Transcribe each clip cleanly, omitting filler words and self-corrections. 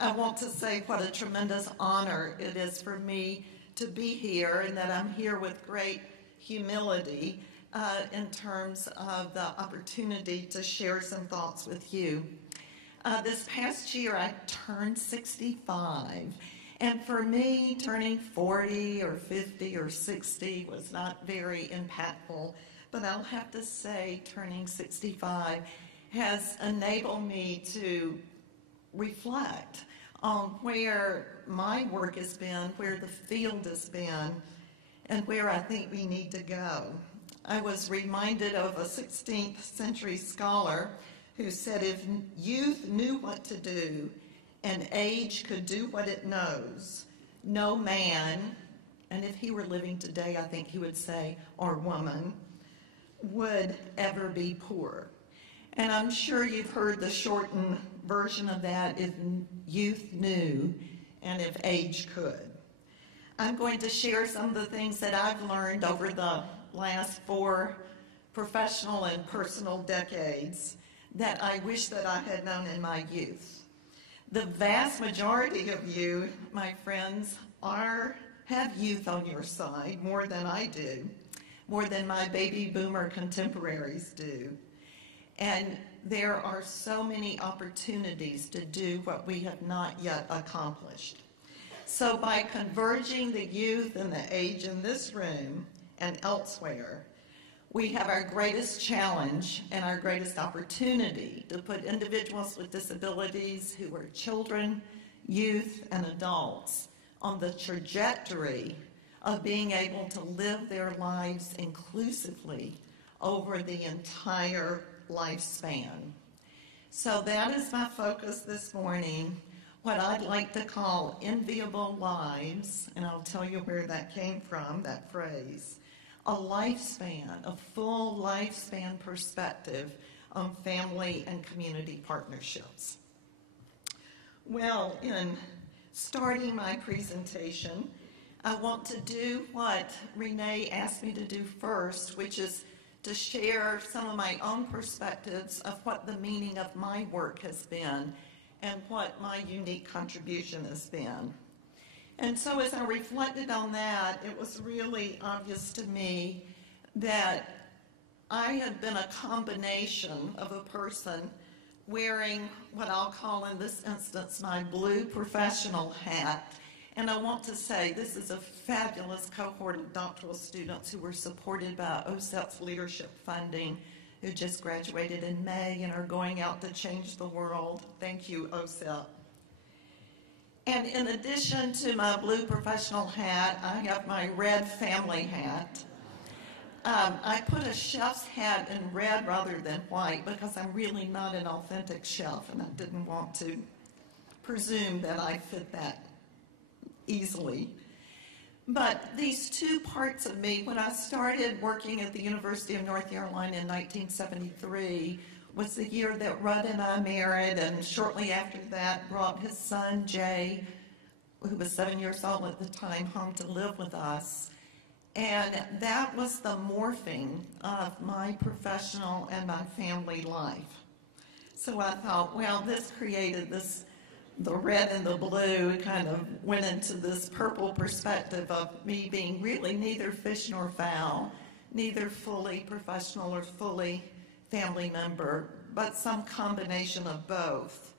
I want to say what a tremendous honor it is for me to be here, and that I'm here with great humility in terms of the opportunity to share some thoughts with you. This past year I turned 65, and for me turning 40 or 50 or 60 was not very impactful, but I'll have to say turning 65 has enabled me to reflect on where my work has been, where the field has been, and where I think we need to go. I was reminded of a 16th century scholar who said, if youth knew what to do and age could do what it knows, no man, and if he were living today, I think he would say, or woman, would ever be poor. And I'm sure you've heard the shortened version of that, if youth knew and if age could. I'm going to share some of the things that I've learned over the last 4 professional and personal decades that I wish that I had known in my youth. The vast majority of you, my friends, have youth on your side more than I do, more than my baby boomer contemporaries do. And there are so many opportunities to do what we have not yet accomplished. So by converging the youth and the age in this room and elsewhere, we have our greatest challenge and our greatest opportunity to put individuals with disabilities who are children, youth, and adults on the trajectory of being able to live their lives inclusively over the entire lifespan. So that is my focus this morning, what I'd like to call enviable lives, and I'll tell you where that came from, that phrase, a lifespan, a full lifespan perspective on family and community partnerships. Well, in starting my presentation, I want to do what Renee asked me to do first, which is to share some of my own perspectives of what the meaning of my work has been and what my unique contribution has been. And so as I reflected on that, it was really obvious to me that I had been a combination of a person wearing what I'll call in this instance my blue professional hat. And I want to say this is a fabulous cohort of doctoral students who were supported by OSEP's leadership funding, who just graduated in May and are going out to change the world. Thank you, OSEP. And in addition to my blue professional hat, I have my red family hat. I put a chef's hat in red rather than white because I'm really not an authentic chef, and I didn't want to presume that I fit that easily. But these two parts of me, when I started working at the University of North Carolina in 1973, was the year that Rudd and I married, and shortly after that brought his son Jay, who was 7 years old at the time, home to live with us. And that was the morphing of my professional and my family life. So I thought, well, this created this, the red and the blue kind of went into this purple perspective of me being really neither fish nor fowl, neither fully professional or fully family member, but some combination of both.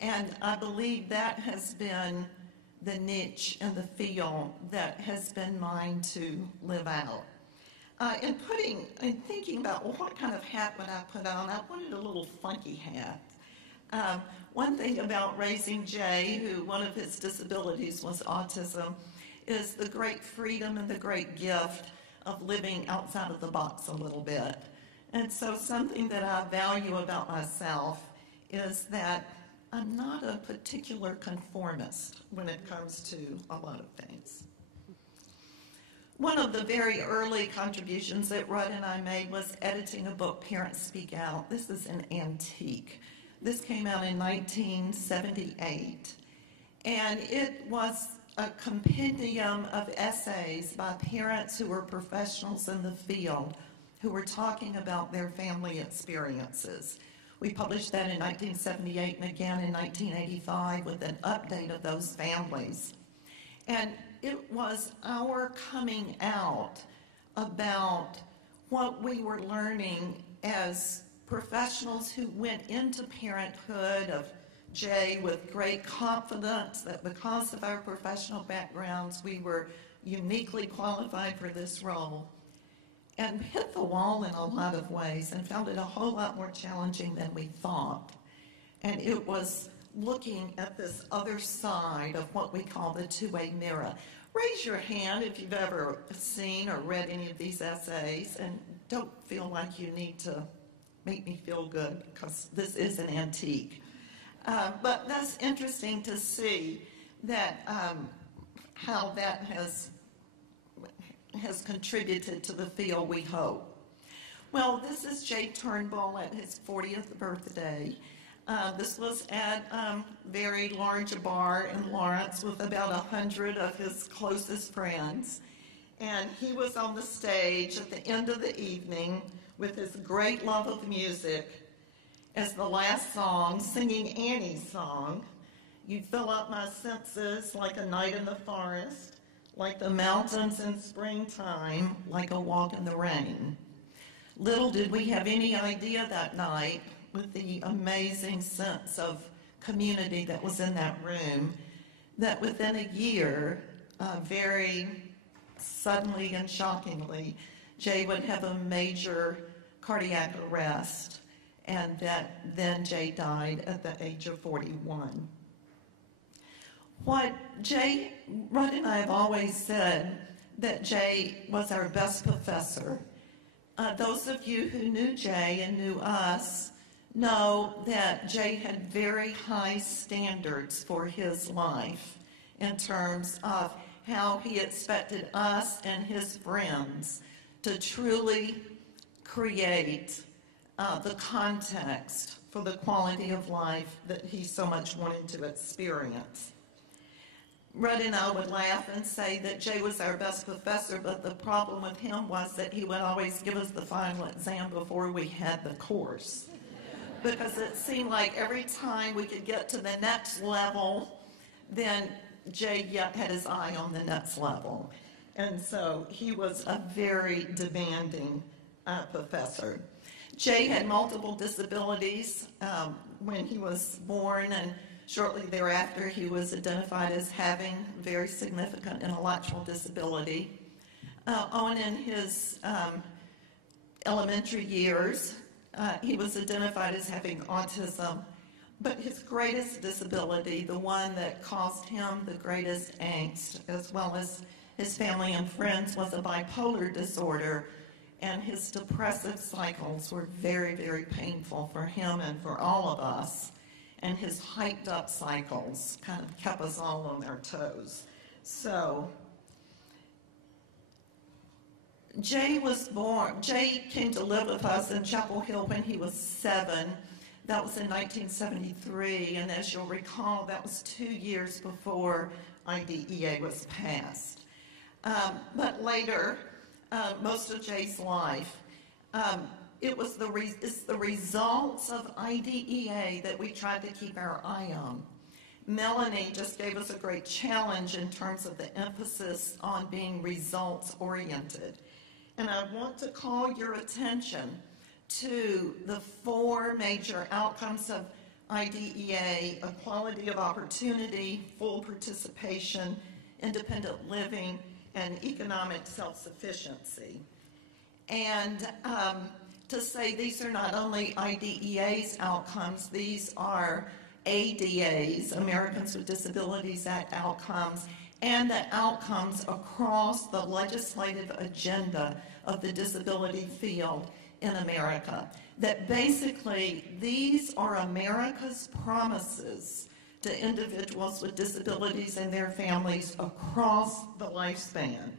And I believe that has been the niche and the field that has been mine to live out. In thinking about, well, what kind of hat would I put on, I wanted a little funky hat. One thing about raising Jay, who one of his disabilities was autism, is the great freedom and the great gift of living outside of the box a little bit. And so something that I value about myself is that I'm not a particular conformist when it comes to a lot of things. One of the very early contributions that Rudd and I made was editing a book, Parents Speak Out. This is an antique. This came out in 1978. And it was a compendium of essays by parents who were professionals in the field who were talking about their family experiences. We published that in 1978 and again in 1985 with an update of those families. And it was our coming out about what we were learning as professionals who went into parenthood of Jay with great confidence that because of our professional backgrounds, we were uniquely qualified for this role, and hit the wall in a lot of ways and found it a whole lot more challenging than we thought. And it was looking at this other side of what we call the two-way mirror. Raise your hand if you've ever seen or read any of these essays, and don't feel like you need to make me feel good because this is an antique. But that's interesting to see that how that has contributed to the field, we hope. Well, this is Jay Turnbull at his 40th birthday. This was at a very large bar in Lawrence with about 100 of his closest friends. And he was on the stage at the end of the evening with his great love of music as the last song, singing Annie's song. You fill up my senses like a night in the forest, like the mountains in springtime, like a walk in the rain. Little did we have any idea that night, with the amazing sense of community that was in that room, that within a year, very suddenly and shockingly, Jay would have a major cardiac arrest, and that then Jay died at the age of 41. What Rudd and I have always said that Jay was our best professor. Those of you who knew Jay and knew us know that Jay had very high standards for his life in terms of how he expected us and his friends to truly create the context for the quality of life that he so much wanted to experience. Rudd and I would laugh and say that Jay was our best professor, but the problem with him was that he would always give us the final exam before we had the course. Because it seemed like every time we could get to the next level, then Jay had his eye on the next level. And so he was a very demanding professor. Jay had multiple disabilities when he was born, and shortly thereafter he was identified as having very significant intellectual disability. On in his elementary years, he was identified as having autism, but his greatest disability, the one that caused him the greatest angst, as well as his family and friends, was a bipolar disorder, and his depressive cycles were very, very painful for him and for all of us, and his hyped up cycles kind of kept us all on our toes. So Jay came to live with us in Chapel Hill when he was 7. That was in 1973, and as you'll recall, that was 2 years before IDEA was passed. But later, most of Jay's life, it's the results of IDEA that we tried to keep our eye on. Melanie just gave us a great challenge in terms of the emphasis on being results-oriented. And I want to call your attention to the 4 major outcomes of IDEA: equality of opportunity, full participation, independent living, and economic self-sufficiency. And to say these are not only IDEA's outcomes, these are ADA's, Americans with Disabilities Act outcomes, and the outcomes across the legislative agenda of the disability field in America. That basically these are America's promises to individuals with disabilities and their families across the lifespan.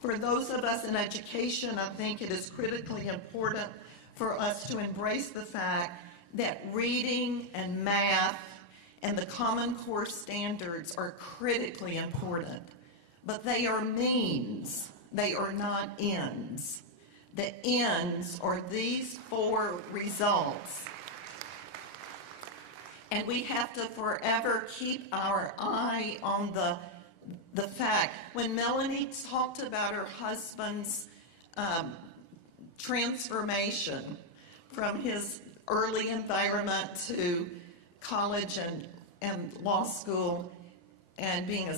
For those of us in education, I think it is critically important for us to embrace the fact that reading and math and the Common Core standards are critically important, but they are means, they are not ends. The ends are these 4 results And we have to forever keep our eye on the fact. When Melanie talked about her husband's transformation from his early environment to college and law school and being a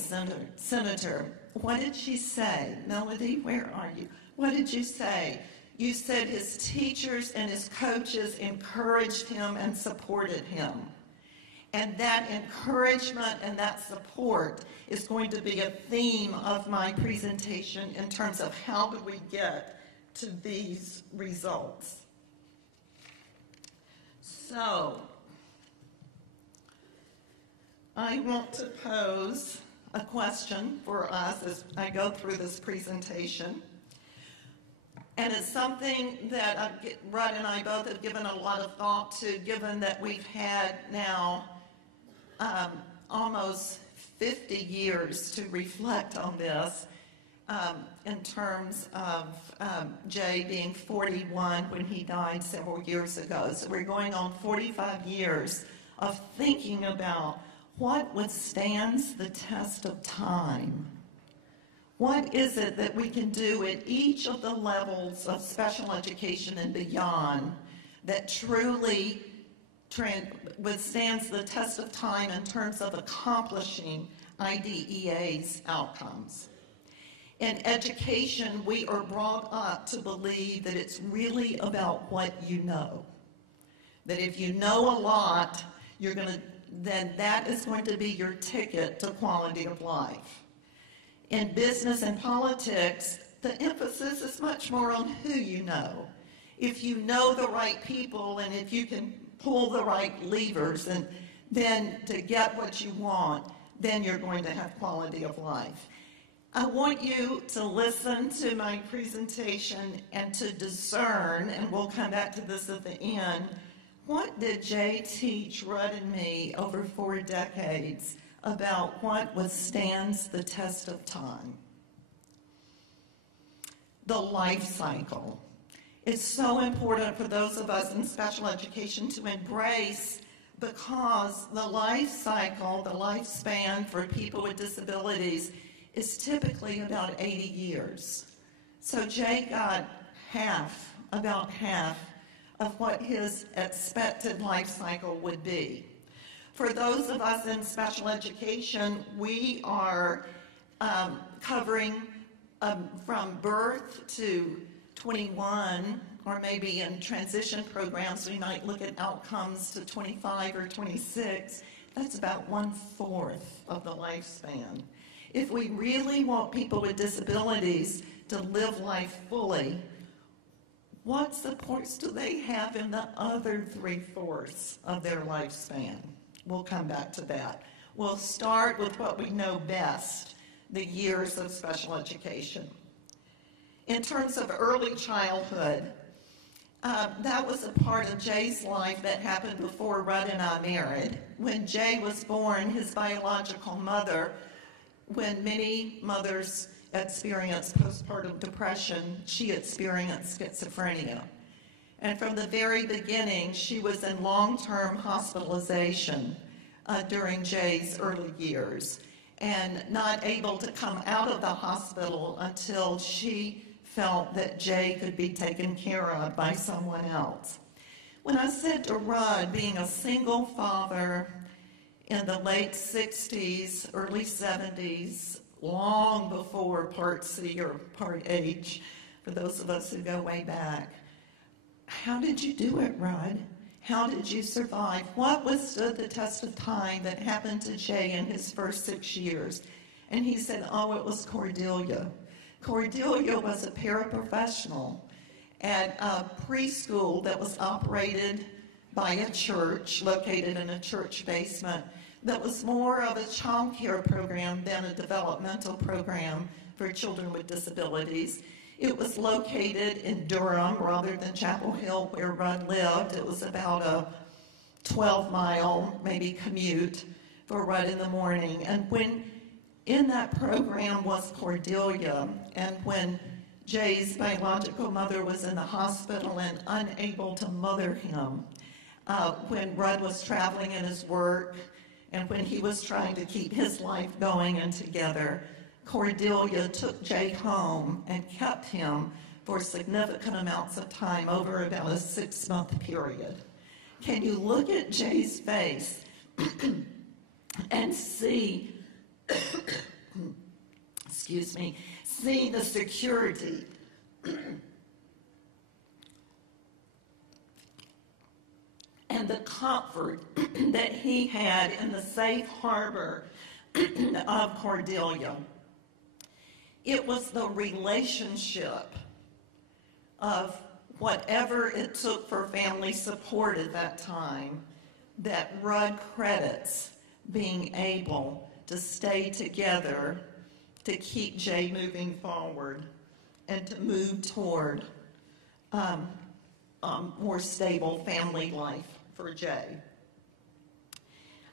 senator, what did she say? Melody, where are you? What did you say? You said his teachers and his coaches encouraged him and supported him. And that encouragement and that support is going to be a theme of my presentation in terms of how do we get to these results. So, I want to pose a question for us as I go through this presentation. And it's something that Rudd and I both have given a lot of thought to, given that we've had now almost 50 years to reflect on this in terms of Jay being 41 when he died several years ago. So we're going on 45 years of thinking about what withstands the test of time. What is it that we can do at each of the levels of special education and beyond that truly withstands the test of time in terms of accomplishing IDEA's outcomes? In education, we are brought up to believe that it's really about what you know. That if you know a lot, then that is going to be your ticket to quality of life. In business and politics, the emphasis is much more on who you know. If you know the right people and if you can pull the right levers and then to get what you want, then you're going to have quality of life. I want you to listen to my presentation and to discern, and we'll come back to this at the end, what did Jay teach Rudd and me over 4 decades about what withstands the test of time? The life cycle. It's so important for those of us in special education to embrace, because the life cycle, the lifespan for people with disabilities is typically about 80 years. So Jay got about half of what his expected life cycle would be. For those of us in special education, we are covering from birth to 21, or maybe in transition programs, we might look at outcomes to 25 or 26. That's about 1/4 of the lifespan. If we really want people with disabilities to live life fully, what supports do they have in the other 3/4 of their lifespan? We'll come back to that. We'll start with what we know best, the years of special education. In terms of early childhood, that was a part of Jay's life that happened before Rudd and I married. When Jay was born, his biological mother, when many mothers experience postpartum depression, she experienced schizophrenia. And from the very beginning, she was in long-term hospitalization during Jay's early years, and not able to come out of the hospital until she felt that Jay could be taken care of by someone else. When I said to Rudd, being a single father in the late 60s, early 70s, long before Part C or Part H, for those of us who go way back, how did you do it, Rudd? How did you survive? What withstood the test of time that happened to Jay in his first 6 years? And he said, oh, it was Cordelia. Cordelia was a paraprofessional at a preschool that was operated by a church, located in a church basement, that was more of a child care program than a developmental program for children with disabilities. It was located in Durham rather than Chapel Hill where Rudd lived. It was about a 12-mile maybe commute for Rudd in the morning. And when in that program was Cordelia, and when Jay's biological mother was in the hospital and unable to mother him, when Rudd was traveling in his work and when he was trying to keep his life going and together, Cordelia took Jay home and kept him for significant amounts of time over about a 6-month period. Can you look at Jay's face and see, excuse me, see the security and the comfort that he had in the safe harbor of Cordelia? It was the relationship of whatever it took for family support at that time that Rudd credits being able to stay together to keep Jay moving forward and to move toward more stable family life for Jay.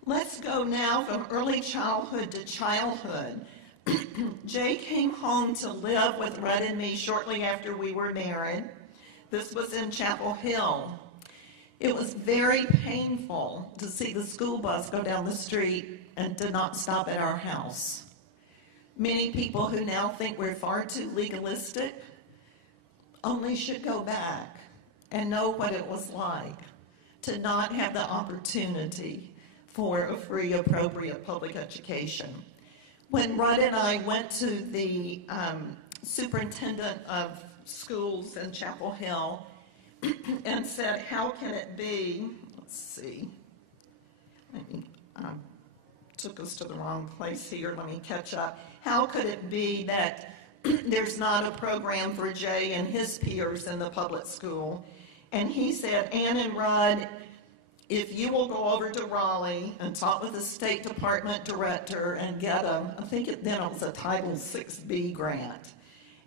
Let's go now from early childhood to childhood. Jay came home to live with Rudd and me shortly after we were married. This was in Chapel Hill. It was very painful to see the school bus go down the street and to not stop at our house. Many people who now think we're far too legalistic only should go back and know what it was like to not have the opportunity for a free, appropriate public education. When Rudd and I went to the superintendent of schools in Chapel Hill and said, how can it be, let's see, took us to the wrong place here, let me catch up. How could it be that there's not a program for Jay and his peers in the public school? And he said, Ann and Rudd, if you will go over to Raleigh and talk with the State Department director and get I think then it was a Title 6B grant,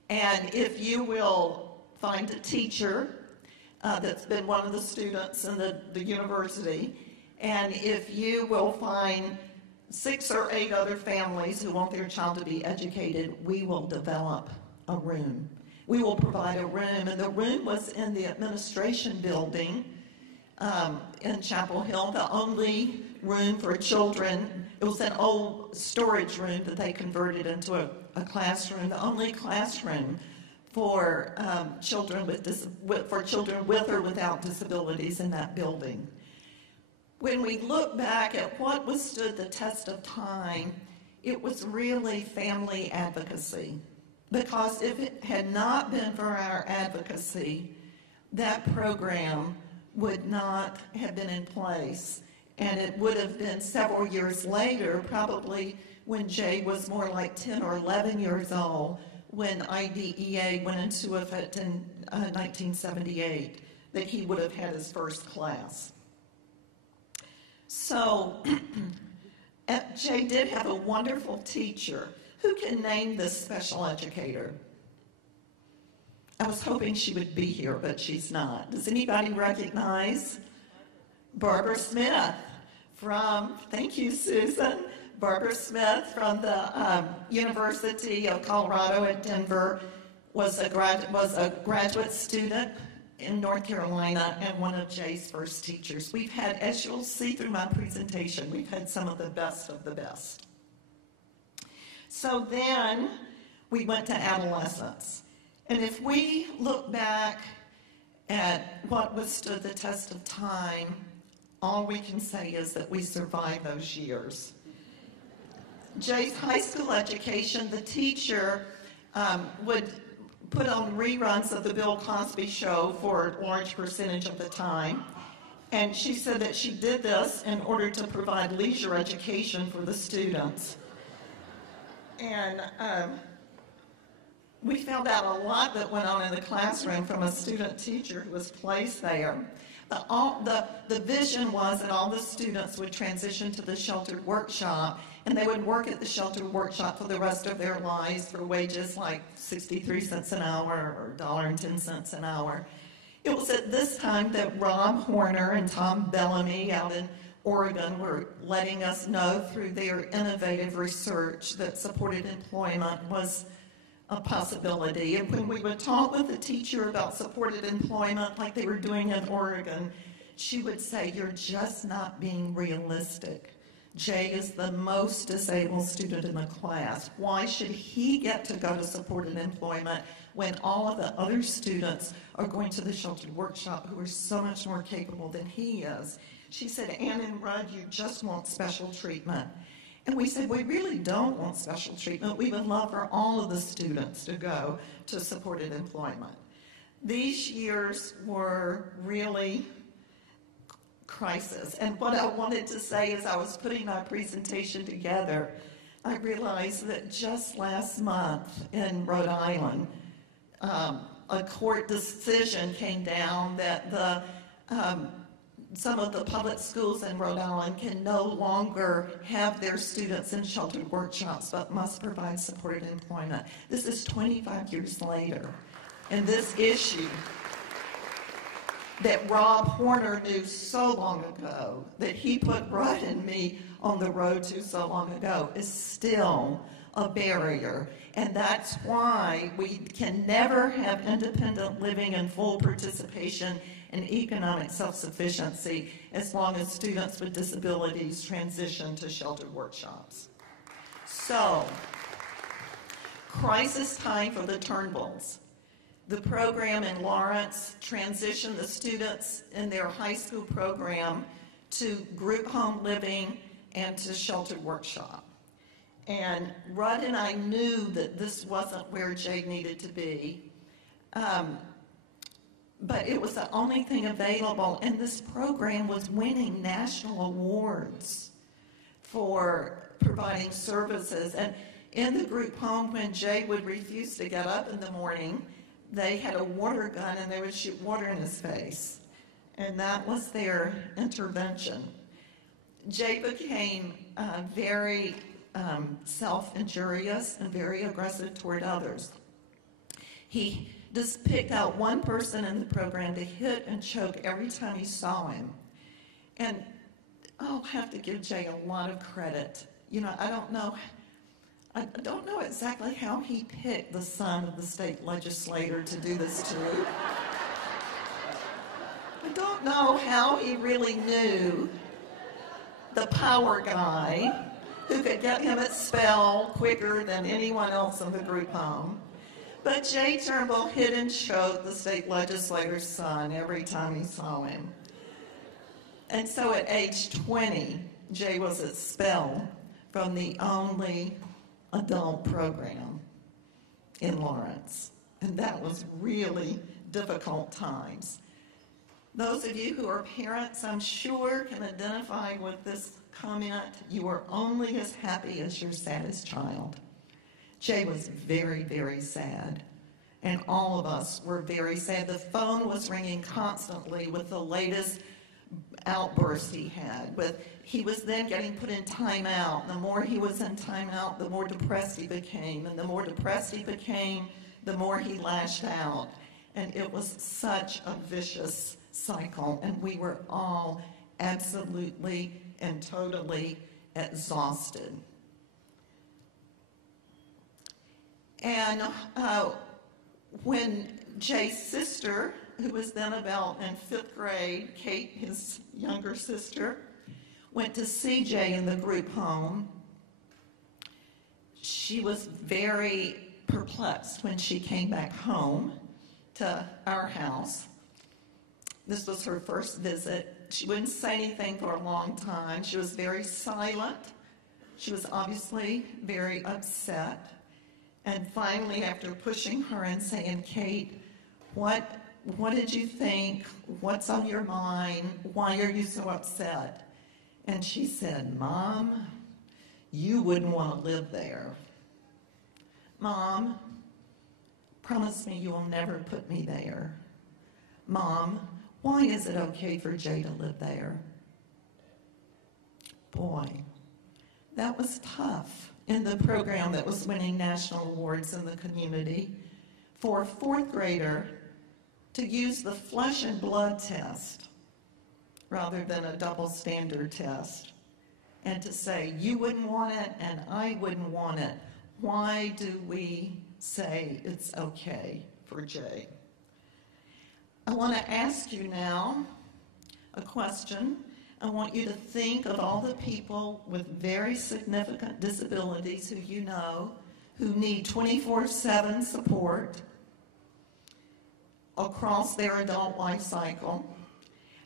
and if you will find a teacher that's been one of the students in the university, and if you will find 6 or 8 other families who want their child to be educated, we will develop a room. We will provide a room, and the room was in the administration building in Chapel Hill, the only room for children. It was an old storage room that they converted into a classroom, the only classroom for children with or without disabilities in that building. When we look back at what withstood the test of time, it was really family advocacy. Because if it had not been for our advocacy, that program would not have been in place. And it would have been several years later, probably when Jay was more like 10 or 11 years old, when IDEA went into effect in 1978, that he would have had his first class. So Jay did have a wonderful teacher. Who can name this special educator? I was hoping she would be here, but she's not. Does anybody recognize? Barbara Smith from, thank you, Susan. Barbara Smith from the University of Colorado at Denver was a graduate student in North Carolina and one of Jay's first teachers. We've had, as you'll see through my presentation, we've had some of the best of the best. So then we went to adolescence. And if we look back at what withstood the test of time, all we can say is that we survived those years. Jay's high school education, the teacher would put on reruns of the Bill Cosby show for a large percentage of the time. And she said that she did this in order to provide leisure education for the students. And we found out a lot that went on in the classroom from a student teacher who was placed there. The vision was that all the students would transition to the sheltered workshop, and they would work at the sheltered workshop for the rest of their lives for wages like 63 cents an hour or $1.10 an hour. It was at this time that Rob Horner and Tom Bellamy out in Oregon were letting us know through their innovative research that supported employment was a possibility. And when we would talk with the teacher about supported employment like they were doing in Oregon, she would say, "You're just not being realistic. Jay is the most disabled student in the class. Why should he get to go to supported employment when all of the other students are going to the sheltered workshop who are so much more capable than he is?" She said, "Ann and Rudd, you just want special treatment." And we said, "We really don't want special treatment. We would love for all of the students to go to supported employment." These years were really crisis. And what I wanted to say as I was putting my presentation together, I realized that just last month in Rhode Island, a court decision came down that some of the public schools in Rhode Island can no longer have their students in sheltered workshops, but must provide supported employment. This is 25 years later. And this issue that Rob Horner knew so long ago, that he put Rudd and me on the road to so long ago, is still a barrier. And that's why we can never have independent living and full participation in economic self-sufficiency as long as students with disabilities transition to sheltered workshops. So, crisis time for the Turnbulls. The program in Lawrence transitioned the students in their high school program to group home living and to sheltered workshop. And Rudd and I knew that this wasn't where Jay needed to be, but it was the only thing available, and this program was winning national awards for providing services. And in the group home, when Jay would refuse to get up in the morning, they had a water gun and they would shoot water in his face. And that was their intervention. Jay became very self-injurious and very aggressive toward others. He just picked out one person in the program to hit and choke every time he saw him. And I'll have to give Jay a lot of credit. You know, I don't know exactly how he picked the son of the state legislator to do this to. I don't know how he really knew the power guy who could get him at spell quicker than anyone else in the group home. But Jay Turnbull hit and choked the state legislator's son every time he saw him. And so at age 20, Jay was at spell from the only adult program in Lawrence. And that was really difficult times. Those of you who are parents, I'm sure, can identify with this comment, "You are only as happy as your saddest child." Jay was very, very sad. And all of us were very sad. The phone was ringing constantly with the latest outburst he had. He was then getting put in timeout. The more he was in timeout, the more depressed he became. And the more depressed he became, the more he lashed out. And it was such a vicious cycle. And we were all absolutely and totally exhausted. And when Jay's sister, who was then about in 5th grade, Kate, his younger sister, went to see Jay in the group home, she was very perplexed when she came back home to our house. This was her first visit. She wouldn't say anything for a long time. She was very silent. She was obviously very upset. And finally, after pushing her and saying, "Kate, what did you think? What's on your mind? Why are you so upset?" And she said, "Mom, you wouldn't want to live there. Mom, promise me you will never put me there. Mom, why is it okay for Jay to live there?" Boy, that was tough in the program that was winning national awards in the community for a 4th grader to use the flesh and blood test rather than a double standard test, and to say, "You wouldn't want it and I wouldn't want it. Why do we say it's okay for Jay?" I want to ask you now a question. I want you to think of all the people with very significant disabilities who you know, who need 24/7 support across their adult life cycle.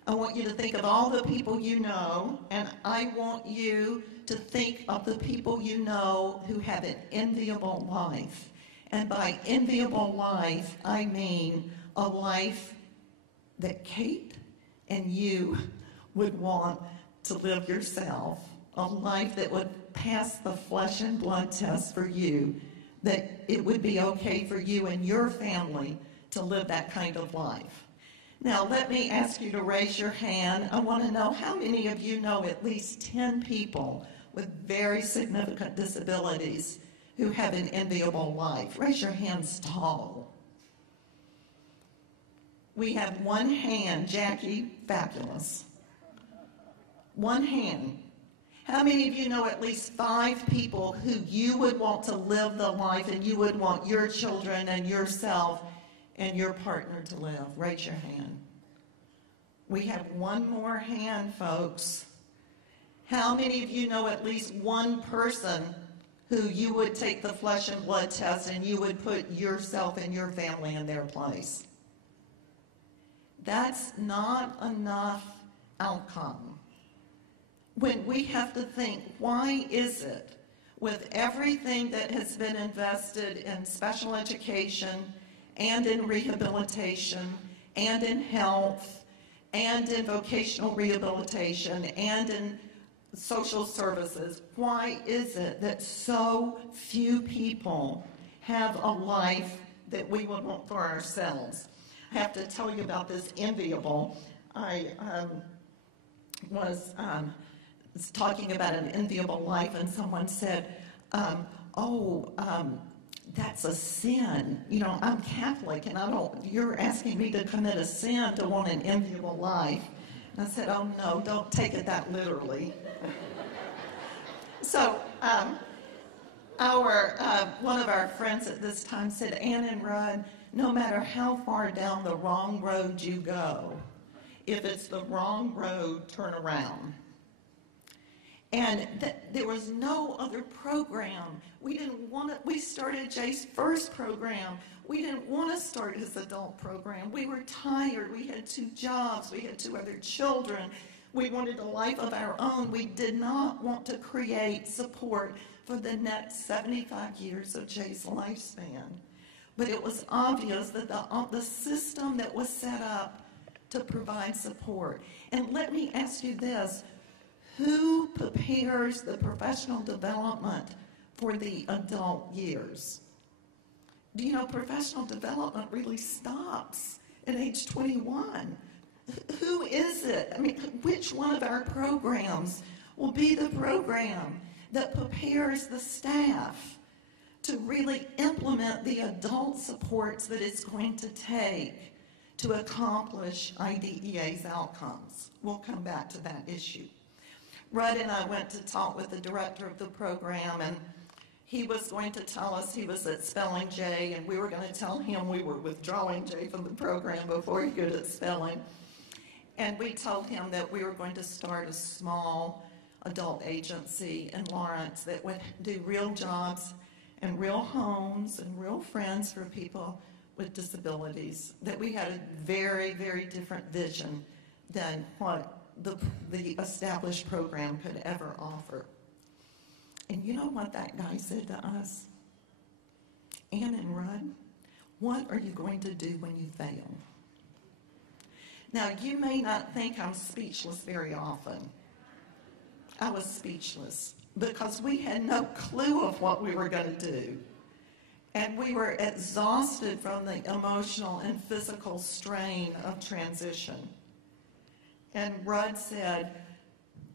I want you to think of all the people you know, and I want you to think of the people you know who have an enviable life. And by enviable life, I mean a life that Kate and you would want to live yourself, a life that would pass the flesh and blood test for you, that it would be okay for you and your family to live that kind of life. Now, let me ask you to raise your hand. I want to know how many of you know at least 10 people with very significant disabilities who have an enviable life. Raise your hands tall. We have one hand. Jackie, fabulous. One hand. How many of you know at least 5 people who you would want to live the life and you would want your children and yourself and your partner to live? Raise your hand. We have one more hand, folks. How many of you know at least one person who you would take the flesh and blood test and you would put yourself and your family in their place? That's not enough outcome. When we have to think, why is it with everything that has been invested in special education and in rehabilitation and in health and in vocational rehabilitation and in social services, why is it that so few people have a life that we would want for ourselves? I have to tell you about this enviable. I was talking about an enviable life, and someone said, that's a sin. You know, I'm Catholic, and you're asking me to commit a sin to want an enviable life. And I said, oh no, don't take it that literally. So, one of our friends at this time said, Ann and Rudd, no matter how far down the wrong road you go, if it's the wrong road, turn around. And there was no other program. We started Jay's first program. We didn't want to start his adult program. We were tired. We had 2 jobs. We had 2 other children. We wanted a life of our own. We did not want to create support for the next 75 years of Jay's lifespan. But it was obvious that the system that was set up to provide support. And let me ask you this. Who prepares the professional development for the adult years? Do you know professional development really stops at age 21? Who is it? I mean, which one of our programs will be the program that prepares the staff to really implement the adult supports that it's going to take to accomplish IDEA's outcomes? We'll come back to that issue. Rudd and I went to talk with the director of the program, and he was going to tell us he was at spelling Jay, and we were going to tell him we were withdrawing Jay from the program before he could at spelling. And we told him that we were going to start a small adult agency in Lawrence that would do real jobs and real homes and real friends for people with disabilities, that we had a very, very different vision than what the established program could ever offer. And you know what that guy said to us? Ann and Rudd, what are you going to do when you fail? Now, you may not think I'm speechless very often. I was speechless because we had no clue of what we were going to do. And we were exhausted from the emotional and physical strain of transition. And Rudd said,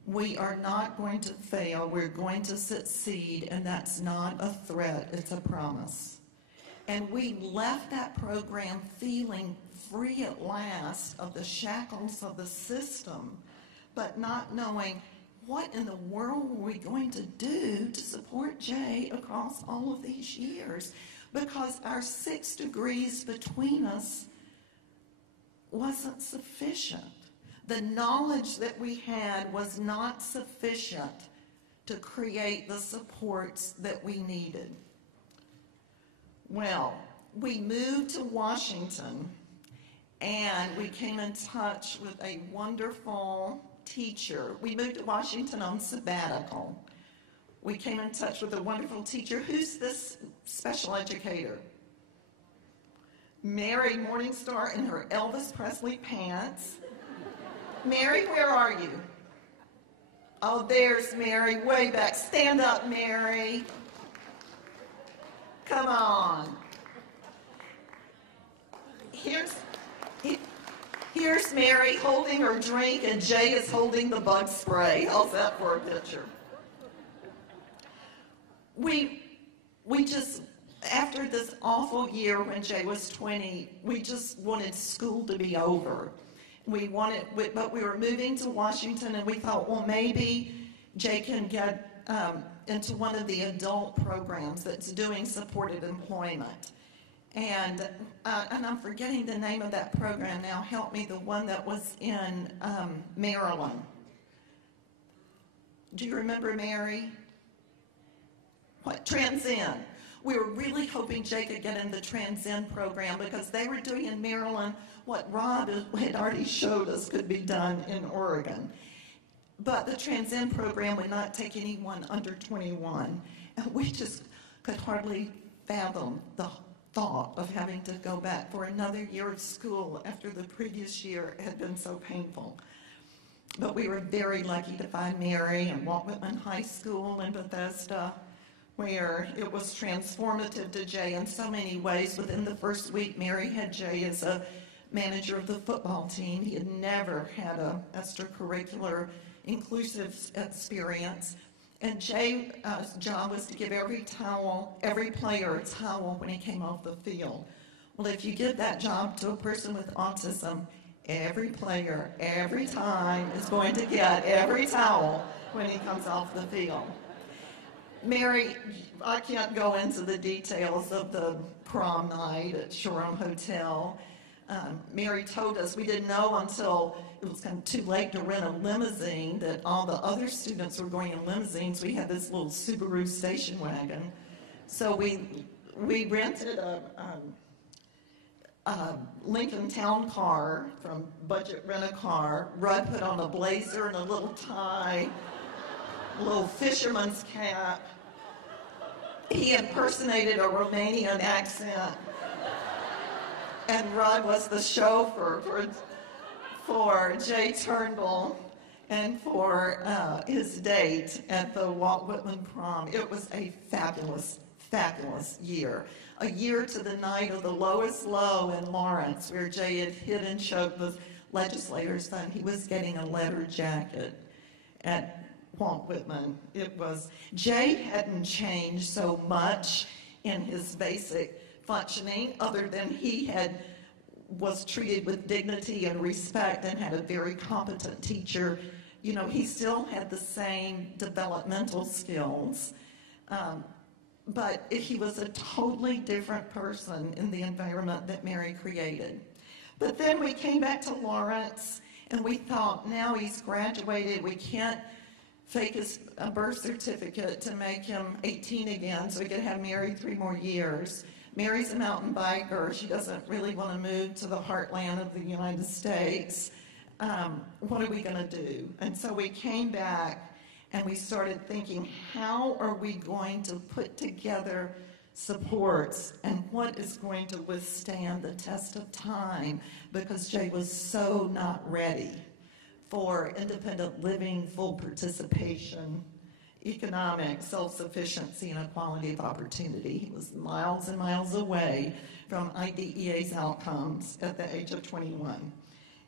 we are not going to fail, we're going to succeed, and that's not a threat, it's a promise. And we left that program feeling free at last of the shackles of the system, but not knowing what in the world were we going to do to support Jay across all of these years, because our 6 degrees between us wasn't sufficient. the knowledge that we had was not sufficient to create the supports that we needed. Well, we moved to Washington, and we came in touch with a wonderful teacher. We moved to Washington on sabbatical. We came in touch with a wonderful teacher. Who's this special educator? Mary Morningstar in her Elvis Presley pants. Mary, where are you? Oh, there's Mary, way back. Stand up, Mary. Come on. Here's Mary holding her drink, and Jay is holding the bug spray. How's that for a picture? We just, after this awful year when Jay was 20, we just wanted school to be over. But we were moving to Washington, and we thought, well, maybe Jay can get into one of the adult programs that's doing supported employment. And I'm forgetting the name of that program now. Help me, the one that was in Maryland. Do you remember, Mary? What? Transcend. We were really hoping Jay could get in the Transcend program because they were doing in Maryland what Rob had already showed us could be done in Oregon. But the Transcend program would not take anyone under 21. And we just could hardly fathom the thought of having to go back for another year of school after the previous year had been so painful. But we were very lucky to find Mary in Walt Whitman High School in Bethesda, where it was transformative to Jay in so many ways. Within the first week, Mary had Jay as a manager of the football team. He had never had a extracurricular inclusive experience. And Jay's job was to give every player a towel when he came off the field. Well, if you give that job to a person with autism, every player, every time, is going to get every towel when he comes off the field. Mary, I can't go into the details of the prom night at Shoreham Hotel. Mary told us we didn't know until it was kind of too late to rent a limousine that all the other students were going in limousines. We had this little Subaru station wagon. So we rented a Lincoln Town car from Budget Rent-A-Car. Rudd put on a blazer and a little tie, a little fisherman's cap. He impersonated a Romanian accent. And Rudd was the chauffeur for Jay Turnbull and for his date at the Walt Whitman prom. It was a fabulous, fabulous year. A year to the night of the lowest low in Lawrence, where Jay had hid and choked the legislator's son. He was getting a letter jacket at Walt Whitman. Jay hadn't changed so much in his basic functioning other than he was treated with dignity and respect and had a very competent teacher. You know, he still had the same developmental skills, but he was a totally different person in the environment that Mary created. But then we came back to Lawrence, and we thought, now he's graduated, we can't fake his birth certificate to make him 18 again so he could have Mary 3 more years. Mary's a mountain biker. She doesn't really want to move to the heartland of the United States. What are we going to do? And so we came back and we started thinking, how are we going to put together supports and what is going to withstand the test of time? Because Jay was so not ready for independent living, full participation, economic self-sufficiency, and equality of opportunity. He was miles and miles away from IDEA's outcomes at the age of 21.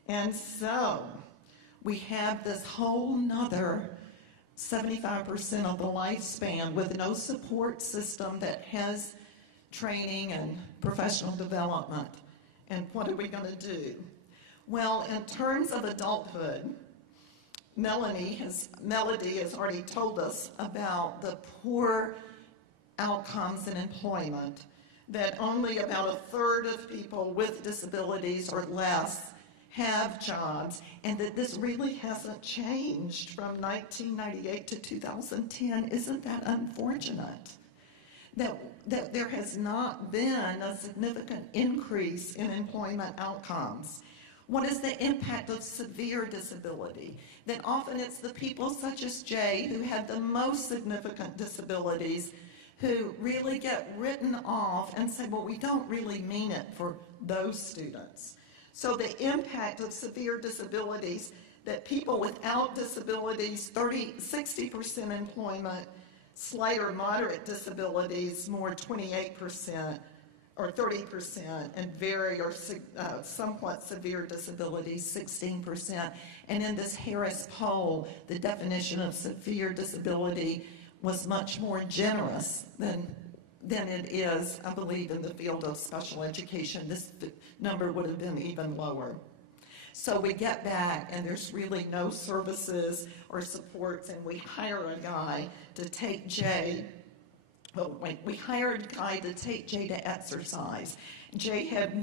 And so we have this whole nother 75% of the lifespan with no support system that has training and professional development. And what are we going to do? Well, in terms of adulthood, Melody has already told us about the poor outcomes in employment, that only about 1/3 of people with disabilities or less have jobs, and that this really hasn't changed from 1998 to 2010. Isn't that unfortunate? That there has not been a significant increase in employment outcomes. What is the impact of severe disability? That often it's the people such as Jay who have the most significant disabilities who really get written off and say, well, we don't really mean it for those students. So the impact of severe disabilities, that people without disabilities, 60% employment, slight or moderate disabilities, more 28% or 30%, and very or somewhat severe disabilities, 16%. And in this Harris poll, the definition of severe disability was much more generous than it is, I believe, in the field of special education. This number would have been even lower. So we get back, and there's really no services or supports, and we hire a guy to take Jay. Well, wait, we hired a guy to take Jay to exercise. Jay had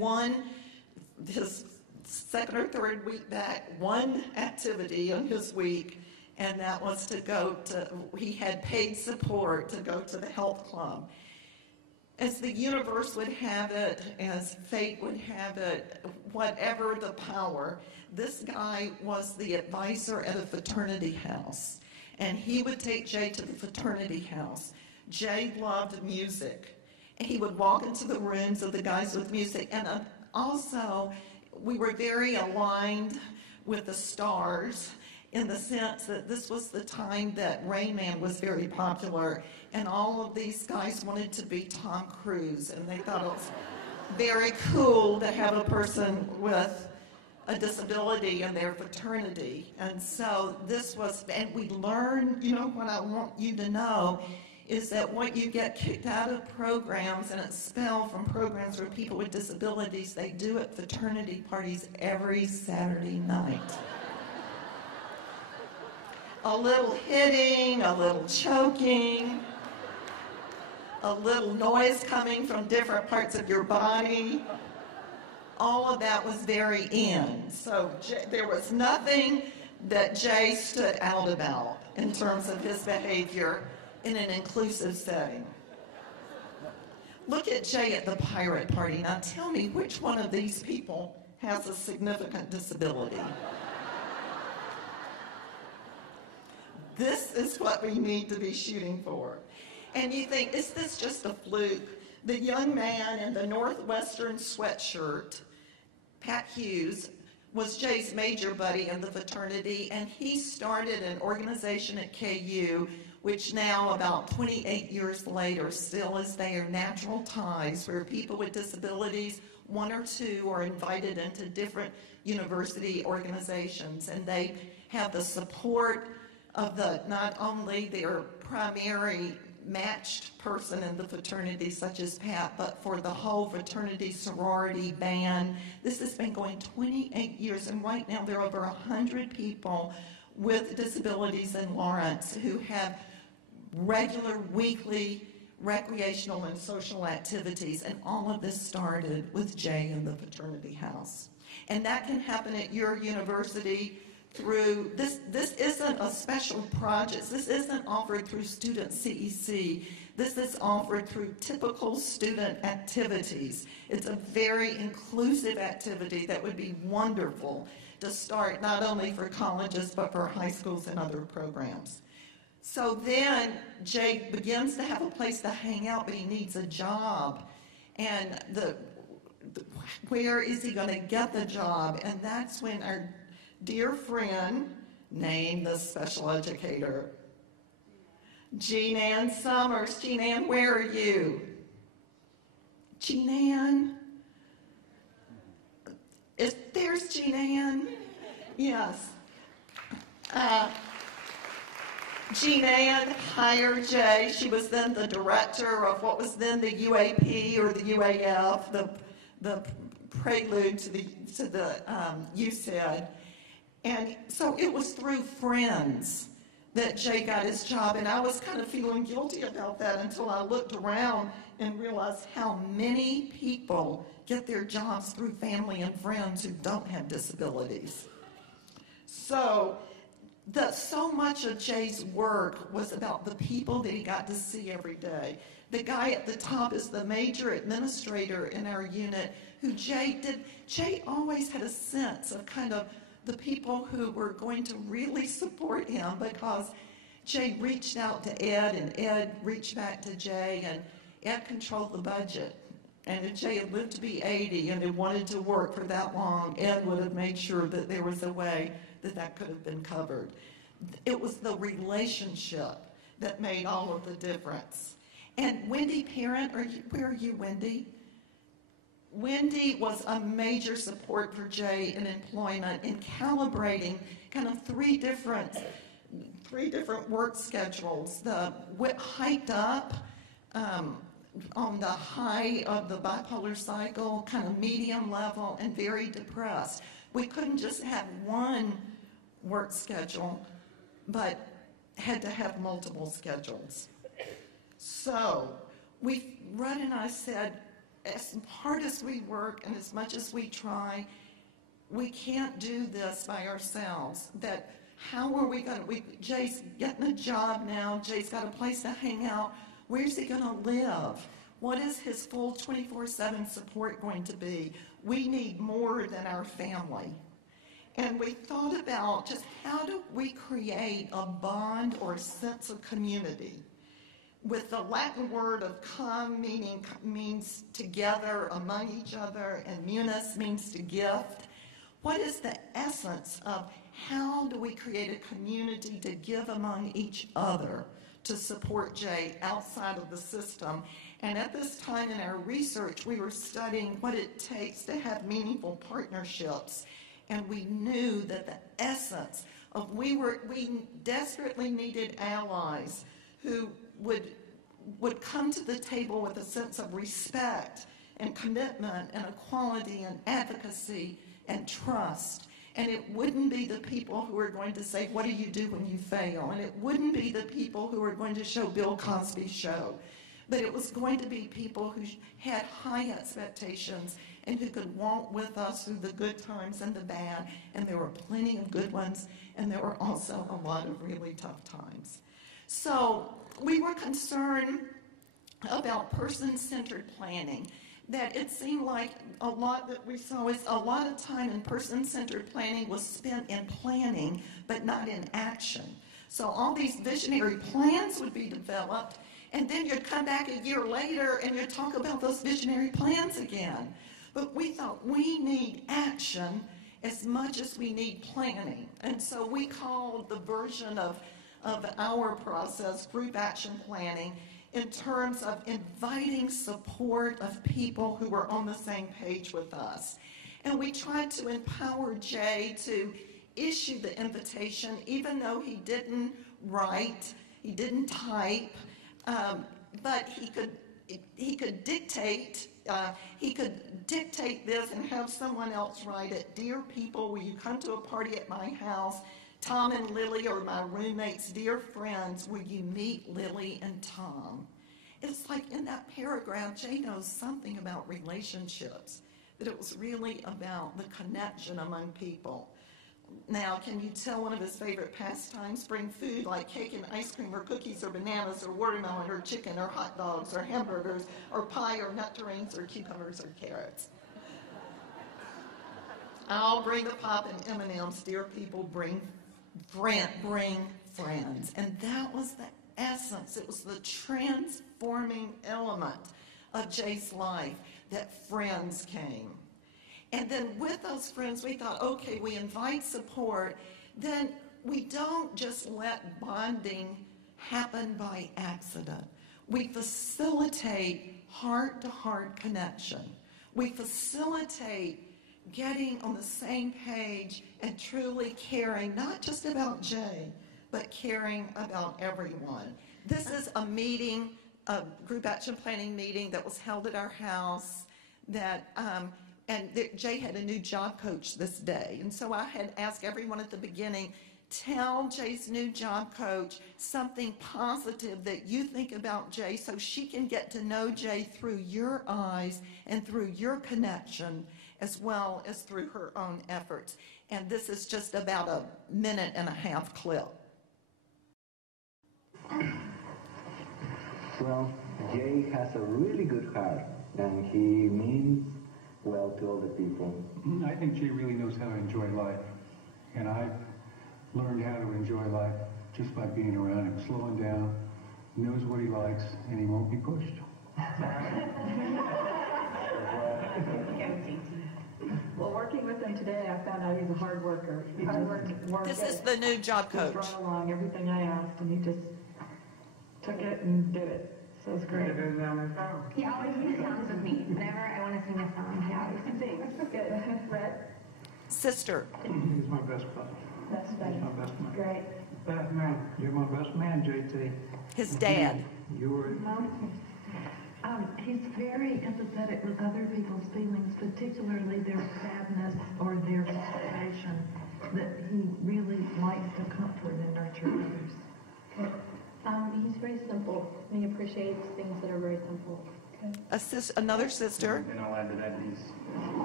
his second or third week back, one activity in his week, and that was he had paid support to go to the health club. As the universe would have it, as fate would have it, whatever the power, this guy was the advisor at a fraternity house. And he would take Jay to the fraternity house. Jay loved music. And he would walk into the rooms of the guys with music. And also, we were very aligned with the stars in the sense that this was the time that Rain Man was very popular, and all of these guys wanted to be Tom Cruise, and they thought it was very cool to have a person with a disability in their fraternity. And so and we learned, what I want you to know is that when you get kicked out of programs and expelled from programs for people with disabilities, they do at fraternity parties every Saturday night. A little hitting, a little choking, a little noise coming from different parts of your body. All of that was very in. So there was nothing that Jay stood out about in terms of his behavior in an inclusive setting. Look at Jay at the pirate party. Now tell me which one of these people has a significant disability. This is what we need to be shooting for. And you think, is this just a fluke? The young man in the Northwestern sweatshirt, Pat Hughes, was Jay's major buddy in the fraternity, and he started an organization at KU, which now, about 28 years later, still is there, Natural Ties, where people with disabilities, one or two, are invited into different university organizations, and they have the support of not only their primary matched person in the fraternity, such as Pat, but for the whole fraternity, sorority, band. This has been going 28 years, and right now there are over 100 people with disabilities in Lawrence who have regular weekly recreational and social activities, and all of this started with Jay in the fraternity house. And that can happen at your university through, this isn't a special project. This isn't offered through student CEC. This is offered through typical student activities. It's a very inclusive activity that would be wonderful to start not only for colleges but for high schools and other programs. So then Jay begins to have a place to hang out, but he needs a job. And where is he going to get the job? And that's when our dear friend, named the special educator, Jean Ann Summers. Jean Ann, where are you? Jean Ann? There's Jean Ann? Yes. Jean Ann hired Jay. She was then the director of what was then the UAP or the UAF, the prelude to the USED. And so it was through friends that Jay got his job, and I was kind of feeling guilty about that until I looked around and realized how many people get their jobs through family and friends who don't have disabilities. So much of Jay's work was about the people that he got to see every day. The guy at the top is the major administrator in our unit, who Jay always had a sense of kind of the people who were going to really support him, because Jay reached out to Ed, and Ed reached back to Jay, and Ed controlled the budget. And if Jay had lived to be 80 and had wanted to work for that long, Ed would have made sure that there was a way that could have been covered. It was the relationship that made all of the difference. And Wendy Parent, where are you, Wendy? Wendy was a major support for Jay in employment, in calibrating kind of three different work schedules. The hiked up on the high of the bipolar cycle, kind of medium level, and very depressed. We couldn't just have one work schedule, but had to have multiple schedules. So Rudd and I said, as hard as we work and as much as we try, we can't do this by ourselves. That how are we going to, Jay's getting a job now, Jay's got a place to hang out, where's he going to live? What is his full 24/7 support going to be? We need more than our family. And we thought about just how do we create a bond or a sense of community, with the Latin word of cum means together among each other, and munus means to gift. What is the essence of how do we create a community to give among each other to support Jay outside of the system? And at this time in our research, we were studying what it takes to have meaningful partnerships. And we knew that the essence of we desperately needed allies who would come to the table with a sense of respect and commitment and equality and advocacy and trust. And it wouldn't be the people who are going to say, what do you do when you fail? And it wouldn't be the people who are going to show Bill Cosby's show. But it was going to be people who had high expectations and who could walk with us through the good times and the bad. And there were plenty of good ones, and there were also a lot of really tough times. So we were concerned about person-centered planning, that it seemed like a lot that we saw is a lot of time in person-centered planning was spent in planning, but not in action. So all these visionary plans would be developed, and then you'd come back a year later and you'd talk about those visionary plans again. But we thought we need action as much as we need planning. And so we called the version of our process group action planning, in terms of inviting support of people who were on the same page with us. And we tried to empower Jay to issue the invitation, even though he didn't write, he didn't type, but he could dictate this and have someone else write it. Dear people, will you come to a party at my house? Tom and Lily are my roommates. Dear friends, will you meet Lily and Tom? It's like in that paragraph, Jay knows something about relationships, that it was really about the connection among people. Now, can you tell one of his favorite pastimes? Bring food like cake and ice cream or cookies or bananas or watermelon or chicken or hot dogs or hamburgers or pie or nectarines or cucumbers or carrots. I'll bring the pop and M&Ms. Dear people, bring friends. And that was the essence. It was the transforming element of Jay's life, that friends came. And then with those friends, we thought, okay, we invite support. Then we don't just let bonding happen by accident. We facilitate heart-to-heart connection. We facilitate getting on the same page and truly caring, not just about Jay, but caring about everyone. This is a meeting, a group action planning meeting that was held at our house, and Jay had a new job coach this day. And so I had asked everyone at the beginning, Tell Jay's new job coach something positive that you think about Jay so she can get to know Jay through your eyes and through your connection as well as through her own efforts. And this is just about a 1.5-minute clip. Well, Jay has a really good heart, and he means well to all the people. I think Jay really knows how to enjoy life, and I've learned how to enjoy life just by being around him, slowing down, knows what he likes, and he won't be pushed. Well, working with him today, I found out he's a hard worker. This is the new job coach. Just run along everything I asked, and he just took it and did it. So it's great. He always sings songs with me. Whenever I want to sing a song, he always sings. Good. Red? Sister. He's my best buddy. Best buddy. He's my best man. Great. Best man. You're my best man, JT. His dad. You were. He's very empathetic with other people's feelings, particularly their sadness or their frustration, that he really likes to comfort and nurture others. He's very simple. He appreciates things that are very simple. Another sister. And I'll add to that, he's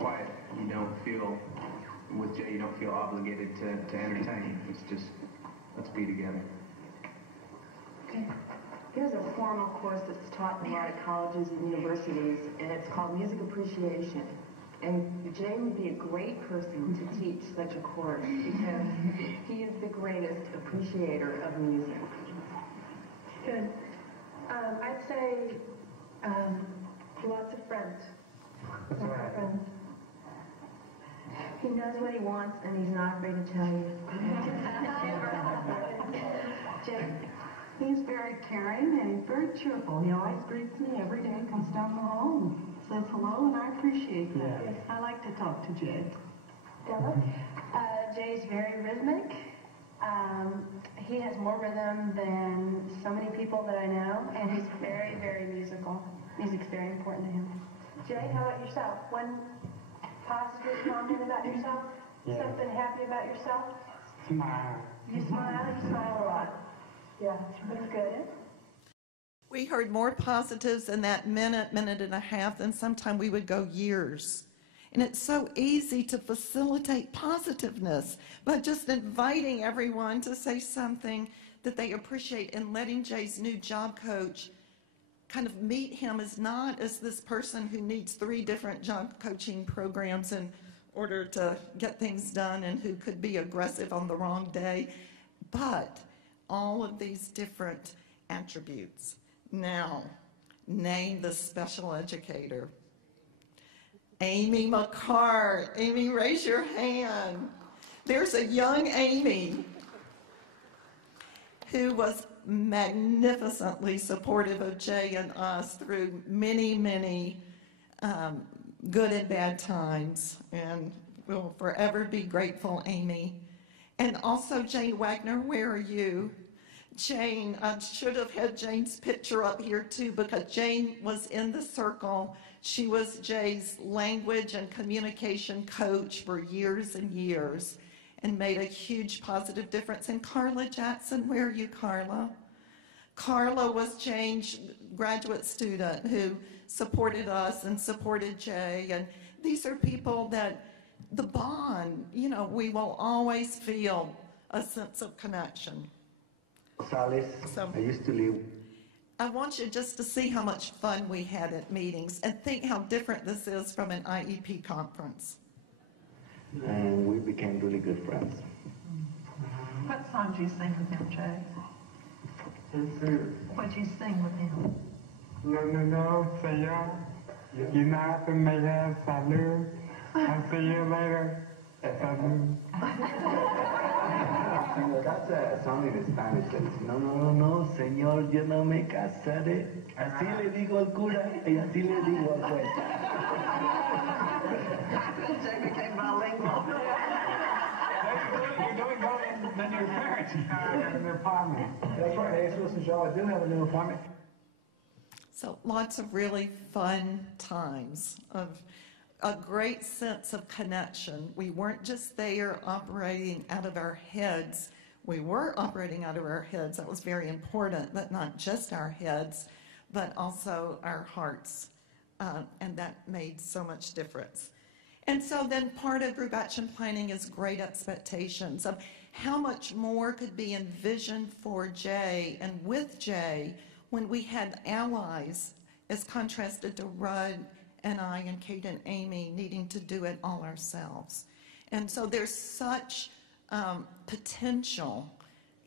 quiet. You don't feel, with Jay, you don't feel obligated to entertain. It's just, let's be together. Okay. There's a formal course that's taught in a lot of colleges and universities, and it's called Music Appreciation. And Jay would be a great person to teach such a course because he is the greatest appreciator of music. Good. I'd say lots of friends. That's right. Friends. He knows what he wants, and he's not afraid to tell you. Jay, he's very caring and he's very cheerful. He always greets me every day, comes down the hall and says hello, and I appreciate that. Yes. I like to talk to Jay. Della? Jay's very rhythmic. He has more rhythm than so many people that I know, and he's very, very musical. Music's very important to him. Jay, how about yourself? One positive comment about yourself? Yeah. Something happy about yourself? Smile. You smile? You smile a lot. Yeah, that's good. We heard more positives in that minute and a half than sometime we would go years. And it's so easy to facilitate positiveness by just inviting everyone to say something that they appreciate and letting Jay's new job coach kind of meet him as not as this person who needs 3 different job coaching programs in order to get things done and who could be aggressive on the wrong day, but all of these different attributes. Now, name the special educator. Amy McCart. Amy, raise your hand. There's a young Amy who was magnificently supportive of Jay and us through many, many good and bad times, and we'll forever be grateful, Amy. And also, Jane Wagner, where are you? Jane, I should have had Jane's picture up here too, because Jane was in the circle. She was Jay's language and communication coach for years and years and made a huge positive difference. And Carla Jackson, where are you, Carla? Carla was Jane's graduate student who supported us and supported Jay. And these are people that the bond, you know, we will always feel a sense of connection. Salis, I used to live. I want you just to see how much fun we had at meetings and think how different this is from an IEP conference. And we became really good friends. What song do you sing with him, Jay? What do you sing with him? No, say ya. You know, me salud. I'll see you later. Salud. That's a song in Spanish that is, no, señor, yo no me casaré. Así le digo al cura y así le digo al juez. Jay became bilingual. You're doing better than your parents and their partner. That's right. Hey, so listen, Joe, I do have a new apartment. So lots of really fun times of a great sense of connection. We weren't just there operating out of our heads. we were operating out of our heads. That was very important, but not just our heads, but also our hearts. And that made so much difference. And so then part of group action planning is great expectations of how much more could be envisioned for Jay and with Jay when we had allies as contrasted to Rudd and I and Kate and Amy needing to do it all ourselves. And so there's such potential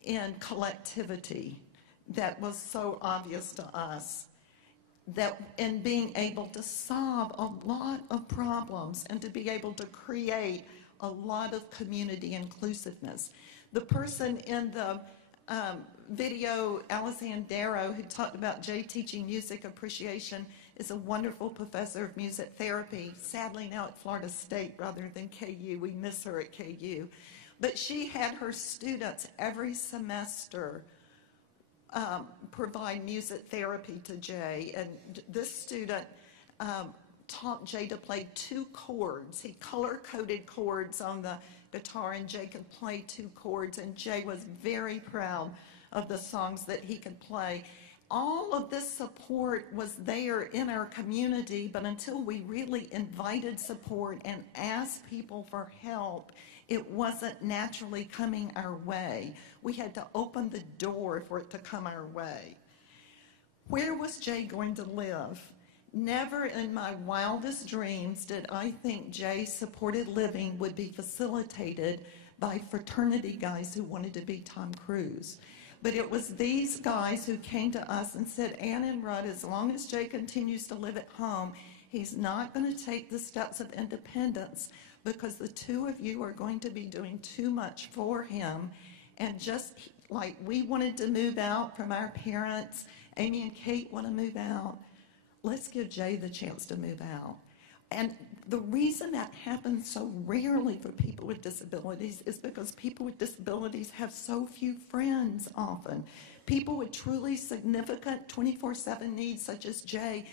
in collectivity that was so obvious to us, that in being able to solve a lot of problems and to be able to create a lot of community inclusiveness. The person in the video, Alessandro, who talked about Jay teaching music appreciation, is a wonderful professor of music therapy, sadly now at Florida State rather than KU. We miss her at KU. But she had her students every semester provide music therapy to Jay, and this student taught Jay to play 2 chords. He color-coded chords on the guitar, and Jay could play 2 chords, and Jay was very proud of the songs that he could play. All of this support was there in our community, but until we really invited support and asked people for help, it wasn't naturally coming our way. We had to open the door for it to come our way. Where was Jay going to live? Never in my wildest dreams did I think Jay's supported living would be facilitated by fraternity guys who wanted to be Tom Cruise. But it was these guys who came to us and said, Ann and Rudd, as long as Jay continues to live at home, he's not going to take the steps of independence because the 2 of you are going to be doing too much for him. And just like we wanted to move out from our parents, Amy and Kate want to move out, let's give Jay the chance to move out. And the reason that happens so rarely for people with disabilities is because people with disabilities have so few friends often. People with truly significant 24/7 needs such as Jay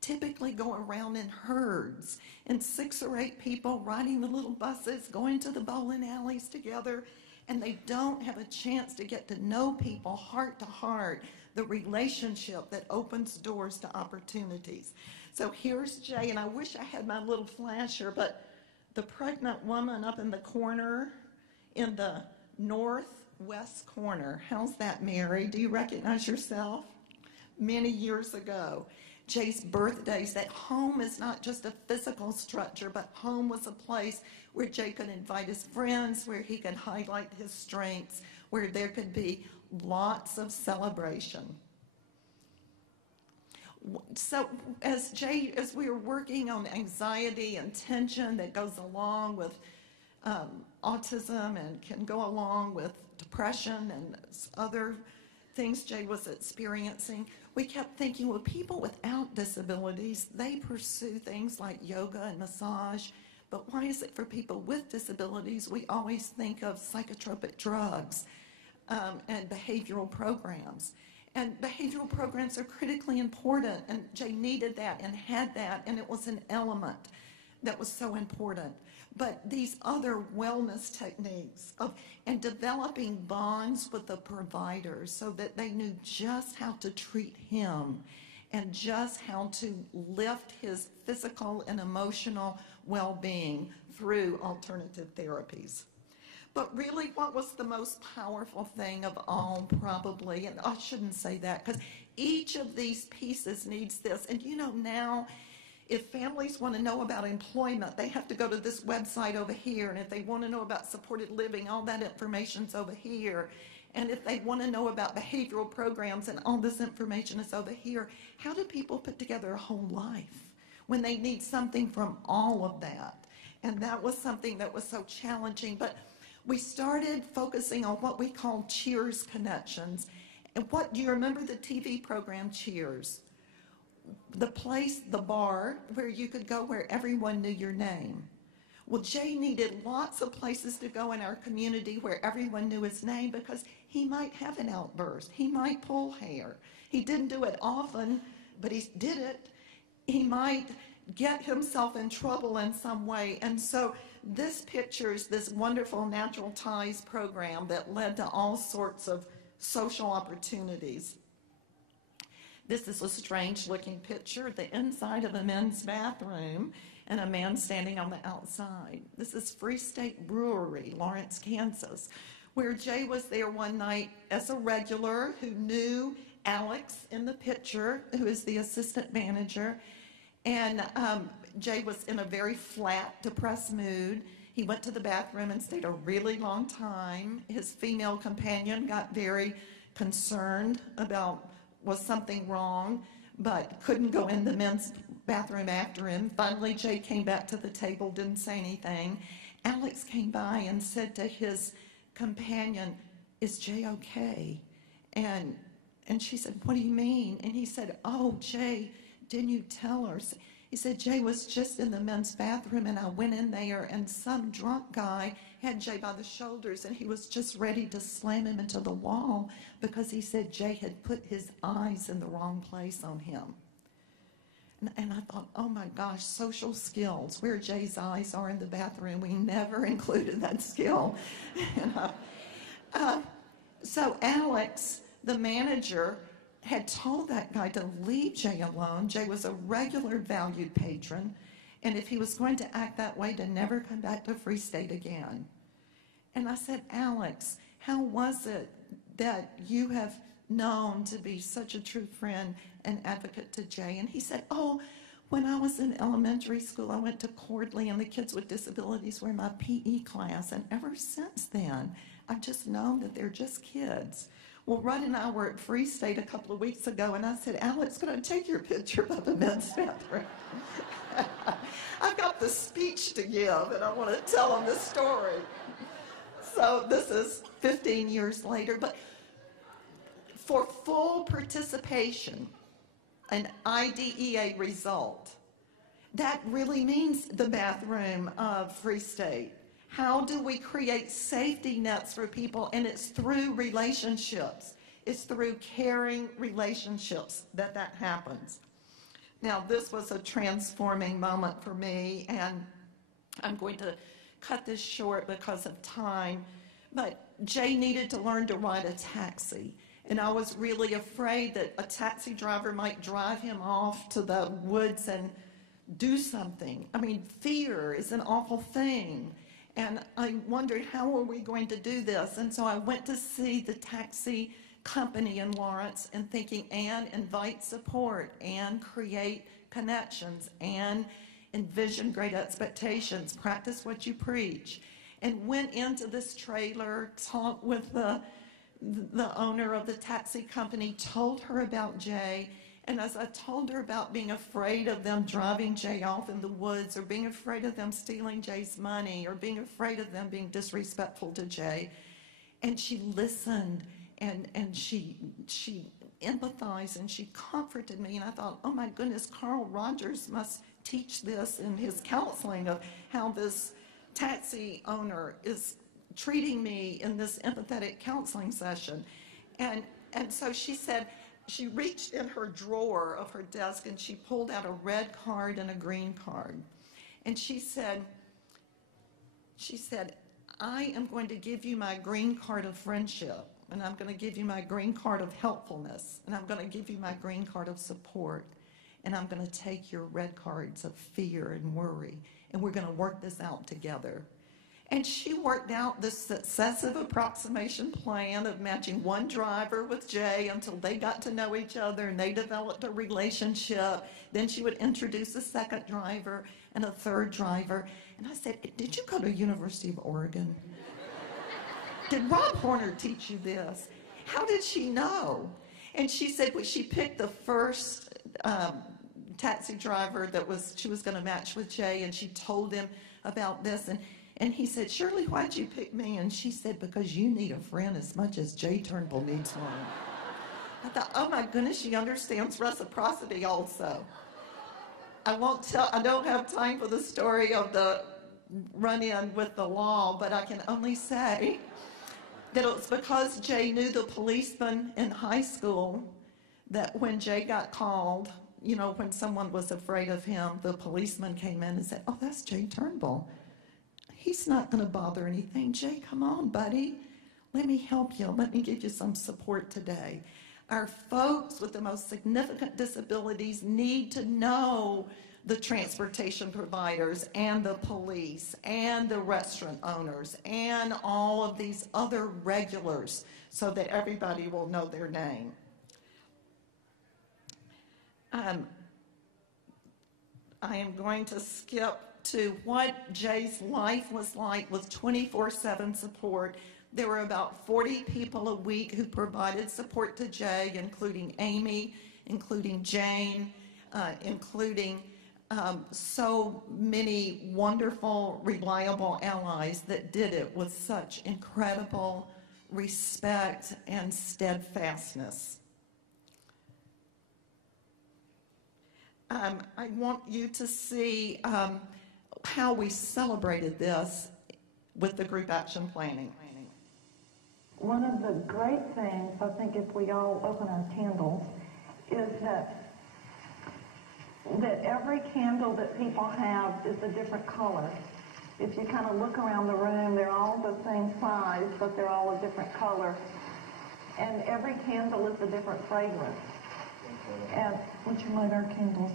typically go around in herds, and 6 or 8 people riding the little buses, going to the bowling alleys together, and they don't have a chance to get to know people heart to heart, the relationship that opens doors to opportunities. So here's Jay, and I wish I had my little flasher, but the pregnant woman up in the corner, in the northwest corner, how's that, Mary? Do you recognize yourself? Many years ago. Jay's birthdays, that home is not just a physical structure, but home was a place where Jay could invite his friends, where he could highlight his strengths, where there could be lots of celebration. So as we were working on anxiety and tension that goes along with autism and can go along with depression and other things Jay was experiencing, we kept thinking, well, people without disabilities, they pursue things like yoga and massage, but why is it for people with disabilities we always think of psychotropic drugs and behavioral programs? And behavioral programs are critically important, and Jay needed that and had that, and it was an element that was so important. But these other wellness techniques and developing bonds with the providers so that they knew just how to treat him and just how to lift his physical and emotional well-being through alternative therapies. But really, what was the most powerful thing of all, probably, and I shouldn't say that, because each of these pieces needs this. And you know, now, if families want to know about employment, they have to go to this website over here. And if they want to know about supported living, all that information's over here. And if they want to know about behavioral programs, and all this information is over here. How do people put together a whole life when they need something from all of that? And that was something that was so challenging. But we started focusing on what we call Cheers Connections. And do you remember the TV program Cheers? The place, the bar, where you could go where everyone knew your name. Well, Jay needed lots of places to go in our community where everyone knew his name because he might have an outburst. He might pull hair. He didn't do it often, but he did it. He might get himself in trouble in some way. And so this pictures this wonderful Natural Ties program that led to all sorts of social opportunities. This is a strange looking picture, the inside of a men's bathroom and a man standing on the outside. This is Free State Brewery, Lawrence, Kansas, where Jay was there one night as a regular who knew Alex in the picture, who is the assistant manager. And Jay was in a very flat, depressed mood. He went to the bathroom and stayed a really long time. His female companion got very concerned about was something wrong, but couldn't go in the men's bathroom after him. Finally, Jay came back to the table, didn't say anything. Alex came by and said to his companion, "Is Jay okay?" And she said, "What do you mean?" And he said, "Oh, Jay, didn't you tell her?" He said, "Jay was just in the men's bathroom, and I went in there, and some drunk guy had Jay by the shoulders, and he was just ready to slam him into the wall because he said Jay had put his eyes in the wrong place on him." And I thought, oh my gosh, social skills, where Jay's eyes are in the bathroom. We never included that skill. So Alex, the manager, had told that guy to leave Jay alone. Jay was a regular valued patron, and if he was going to act that way, to never come back to Free State again. And I said, "Alex, how was it that you have known to be such a true friend and advocate to Jay?" And he said, "Oh, when I was in elementary school, I went to Cordley, and the kids with disabilities were my PE class, and ever since then, I've just known that they're just kids." Well, Rudd and I were at Free State a couple of weeks ago, and I said, "Alex, can I take your picture of the men's bathroom?" I've got the speech to give, and I want to tell them this story. So this is 15 years later, but for full participation, an IDEA result, that really means the bathroom of Free State. How do we create safety nets for people? And it's through relationships. It's through caring relationships that happens. Now, this was a transforming moment for me, and I'm going to cut this short because of time. But Jay needed to learn to ride a taxi, and I was really afraid that a taxi driver might drive him off to the woods and do something. I mean, fear is an awful thing. And I wondered, how are we going to do this? And so I went to see the taxi company in Lawrence and thinking, Ann, invite support, and create connections, and envision great expectations, practice what you preach. And went into this trailer, talked with the owner of the taxi company, told her about Jay. And as I told her about being afraid of them driving Jay off in the woods, or being afraid of them stealing Jay's money, or being afraid of them being disrespectful to Jay, and she listened, and she empathized, and she comforted me. And I thought, oh my goodness, Carl Rogers must teach this in his counseling of how this taxi owner is treating me in this empathetic counseling session. And so she said, she reached in her drawer of her desk and she pulled out a red card and a green card. And she said, I am going to give you my green card of friendship, and I'm going to give you my green card of helpfulness, and I'm going to give you my green card of support, and I'm going to take your red cards of fear and worry, and we're going to work this out together. And she worked out this successive approximation plan of matching one driver with Jay until they got to know each other and they developed a relationship. Then she would introduce a second driver and a third driver. And I said, did you go to University of Oregon? Did Rob Horner teach you this? How did she know? And she said, well, she picked the first taxi driver that she was going to match with Jay, and she told him about this. And he said, Shirley, why'd you pick me? And she said, because you need a friend as much as Jay Turnbull needs one. I thought, oh my goodness, she understands reciprocity also. I don't have time for the story of the run-in with the law, but I can only say that it was because Jay knew the policeman in high school, that when Jay got called, you know, when someone was afraid of him, the policeman came in and said, oh, that's Jay Turnbull. he's not going to bother anything. Jay, come on, buddy. Let me help you. Let me give you some support today. Our folks with the most significant disabilities need to know the transportation providers and the police and the restaurant owners and all of these other regulars so that everybody will know their name. I am going to skip to what Jay's life was like with 24/7 support. There were about 40 people a week who provided support to Jay, including Amy, including Jane, including so many wonderful, reliable allies that did it with such incredible respect and steadfastness. I want you to see how we celebrated this with the group action planning. One of the great things, I think, if we all open our candles, is that every candle that people have is a different color. If you kind of look around the room, they're all the same size, but they're all a different color. And every candle is a different fragrance. And would you light our candles?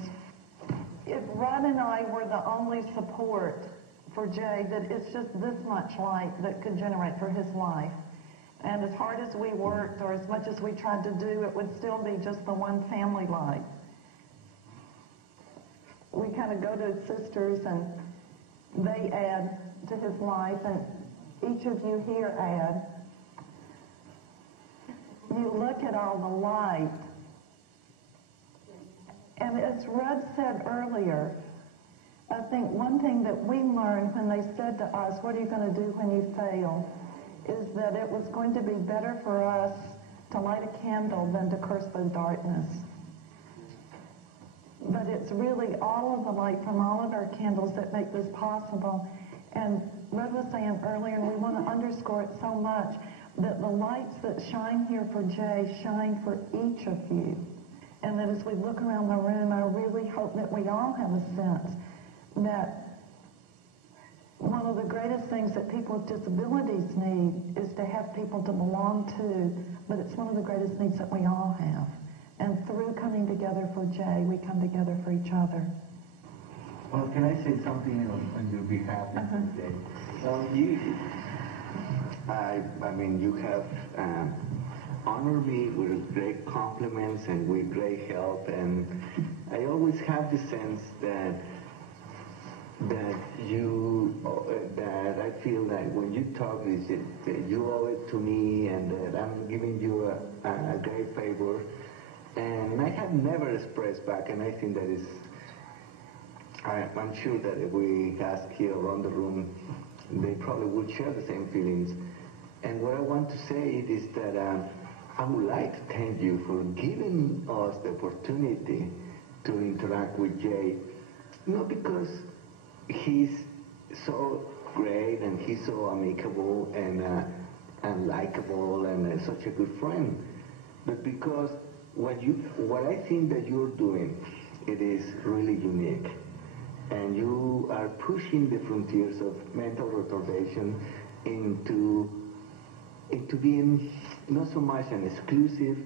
If Rod and I were the only support for Jay, that it's just this much light that could generate for his life. And as hard as we worked, or as much as we tried to do, it would still be just the one family light. We kind of go to sisters and they add to his life, and each of you here add. You look at all the light, and as Rudd said earlier, I think one thing that we learned when they said to us, what are you going to do when you fail, is that it was going to be better for us to light a candle than to curse the darkness. But it's really all of the light from all of our candles that make this possible. And Rudd was saying earlier, and we want to underscore it so much, that the lights that shine here for Jay shine for each of you. And that as we look around the room, I really hope that we all have a sense that one of the greatest things that people with disabilities need is to have people to belong to, but it's one of the greatest needs that we all have. And through coming together for Jay, we come together for each other. Well, can I say something on your behalf, Jay? I mean, you have honored me with great compliments and with great help, and I always have the sense that I feel that when you talk, is that you owe it to me, and that I'm giving you a great favor. And I have never expressed back, and I think that is, I'm sure that if we ask here around the room, they probably would share the same feelings. And what I want to say is that I would like to thank you for giving us the opportunity to interact with Jay, not because he's so great and he's so amicable and likable and such a good friend, but because what I think that you're doing, it is really unique. And you are pushing the frontiers of mental retardation into being not so much an exclusive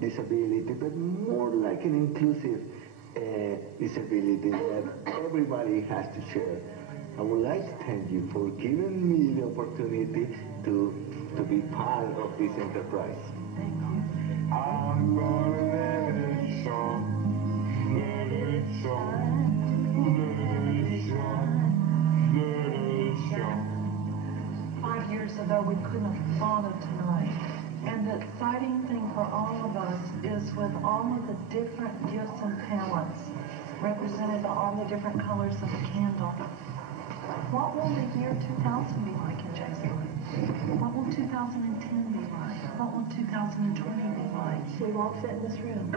disability, but more like an inclusive disability that everybody has to share. I would like to thank you for giving me the opportunity to be part of this enterprise. Thank you. I'm gonna let it shine, let it shine, let it shine, let it shine. 5 years ago, we couldn't have thought of tonight. And the exciting thing for all of us is with all of the different gifts and talents represented by all the different colors of the candle. What will the year 2000 be like in Jay's life? What will 2010 be like? What will 2020 be like? We won't fit in this room.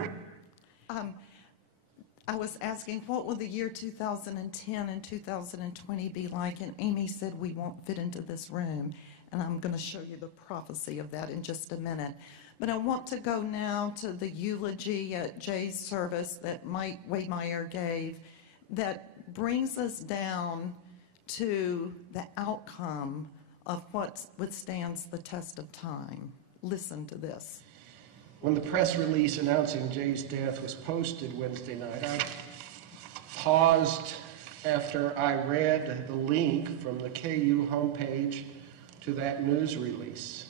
I was asking, what will the year 2010 and 2020 be like? And Amy said, we won't fit into this room. And I'm going to show you the prophecy of that in just a minute. But I want to go now to the eulogy at Jay's service that Mike Waymire gave that brings us down to the outcome of what withstands the test of time. Listen to this. When the press release announcing Jay's death was posted Wednesday night, I paused after I read the link from the KU homepage to that news release.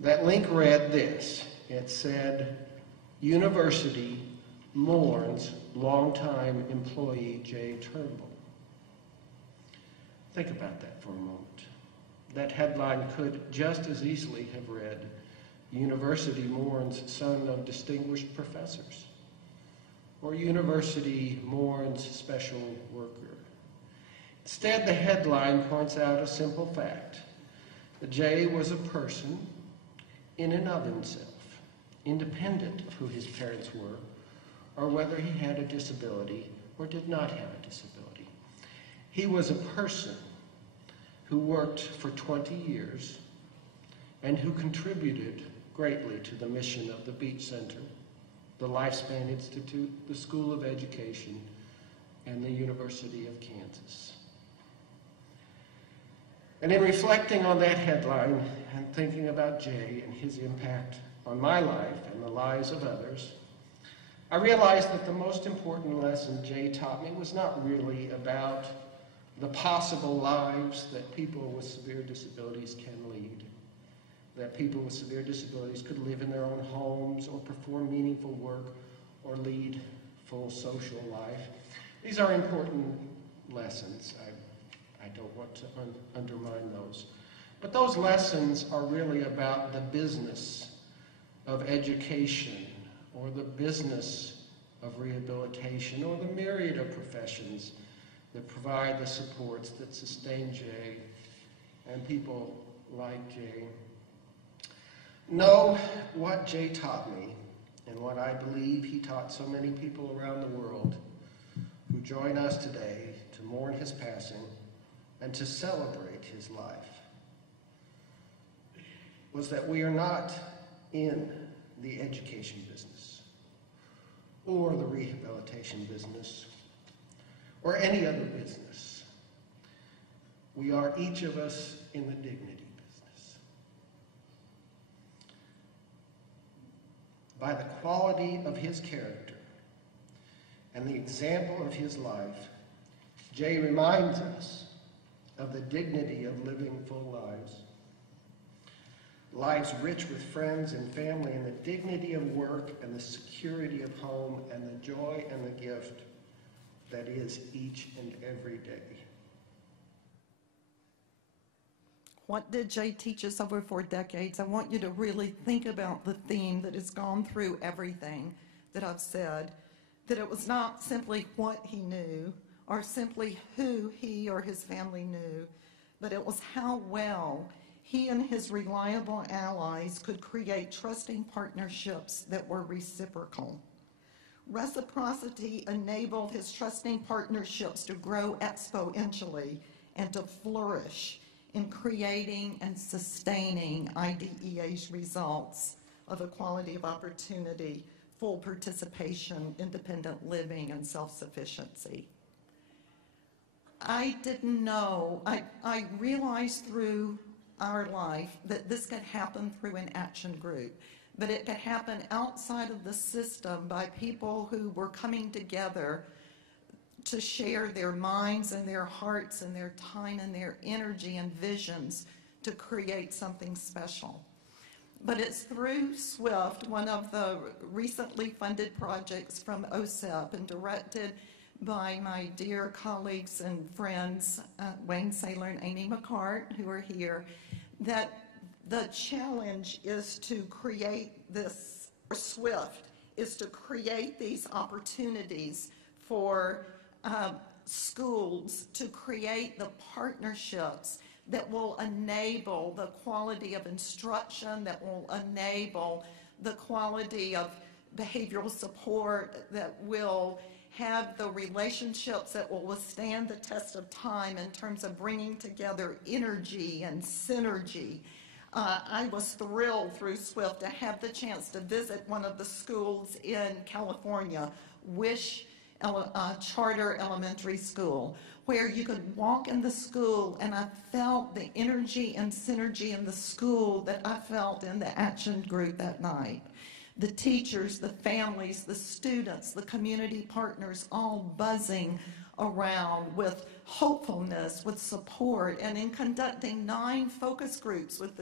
That link read this. It said, "University mourns longtime employee Jay Turnbull." Think about that for a moment. That headline could just as easily have read, "University mourns son of distinguished professors," or "University mourns special worker." Instead, the headline points out a simple fact, that Jay was a person in and of himself, independent of who his parents were, or whether he had a disability or did not have a disability. He was a person who worked for 20 years and who contributed greatly to the mission of the Beach Center, the Lifespan Institute, the School of Education, and the University of Kansas. And in reflecting on that headline and thinking about Jay and his impact on my life and the lives of others, I realized that the most important lesson Jay taught me was not really about the possible lives that people with severe disabilities can lead, that people with severe disabilities could live in their own homes or perform meaningful work or lead full social life. These are important lessons. I don't want to undermine those. But those lessons are really about the business of education or the business of rehabilitation or the myriad of professions that provide the supports that sustain Jay and people like Jay. Know what Jay taught me and what I believe he taught so many people around the world who join us today to mourn his passing and to celebrate his life, was that we are not in the education business or the rehabilitation business or any other business. We are each of us in the dignity business. By the quality of his character and the example of his life, Jay reminds us of the dignity of living full lives, lives rich with friends and family, and the dignity of work and the security of home and the joy and the gift that is each and every day. What did Jay teach us over 4 decades? I want you to really think about the theme that has gone through everything that I've said, that it was not simply what he knew or simply who he or his family knew, but it was how well he and his reliable allies could create trusting partnerships that were reciprocal. Reciprocity enabled his trusting partnerships to grow exponentially and to flourish in creating and sustaining IDEA's results of equality of opportunity, full participation, independent living, and self-sufficiency. I didn't know, I realized through our life that this could happen through an action group, but it could happen outside of the system by people who were coming together to share their minds and their hearts and their time and their energy and visions to create something special. But it's through SWIFT, one of the recently funded projects from OSEP and directed by my dear colleagues and friends, Wayne Saylor and Amy McCart, who are here, that the challenge is to create this, or SWIFT, is to create these opportunities for schools to create the partnerships that will enable the quality of instruction, that will enable the quality of behavioral support, that will have the relationships that will withstand the test of time in terms of bringing together energy and synergy. I was thrilled through SWIFT to have the chance to visit one of the schools in California, Wish charter elementary school, where you could walk in the school, and I felt the energy and synergy in the school that I felt in the action group that night. The teachers, the families, the students, the community partners, all buzzing around with hopefulness, with support. And in conducting 9 focus groups with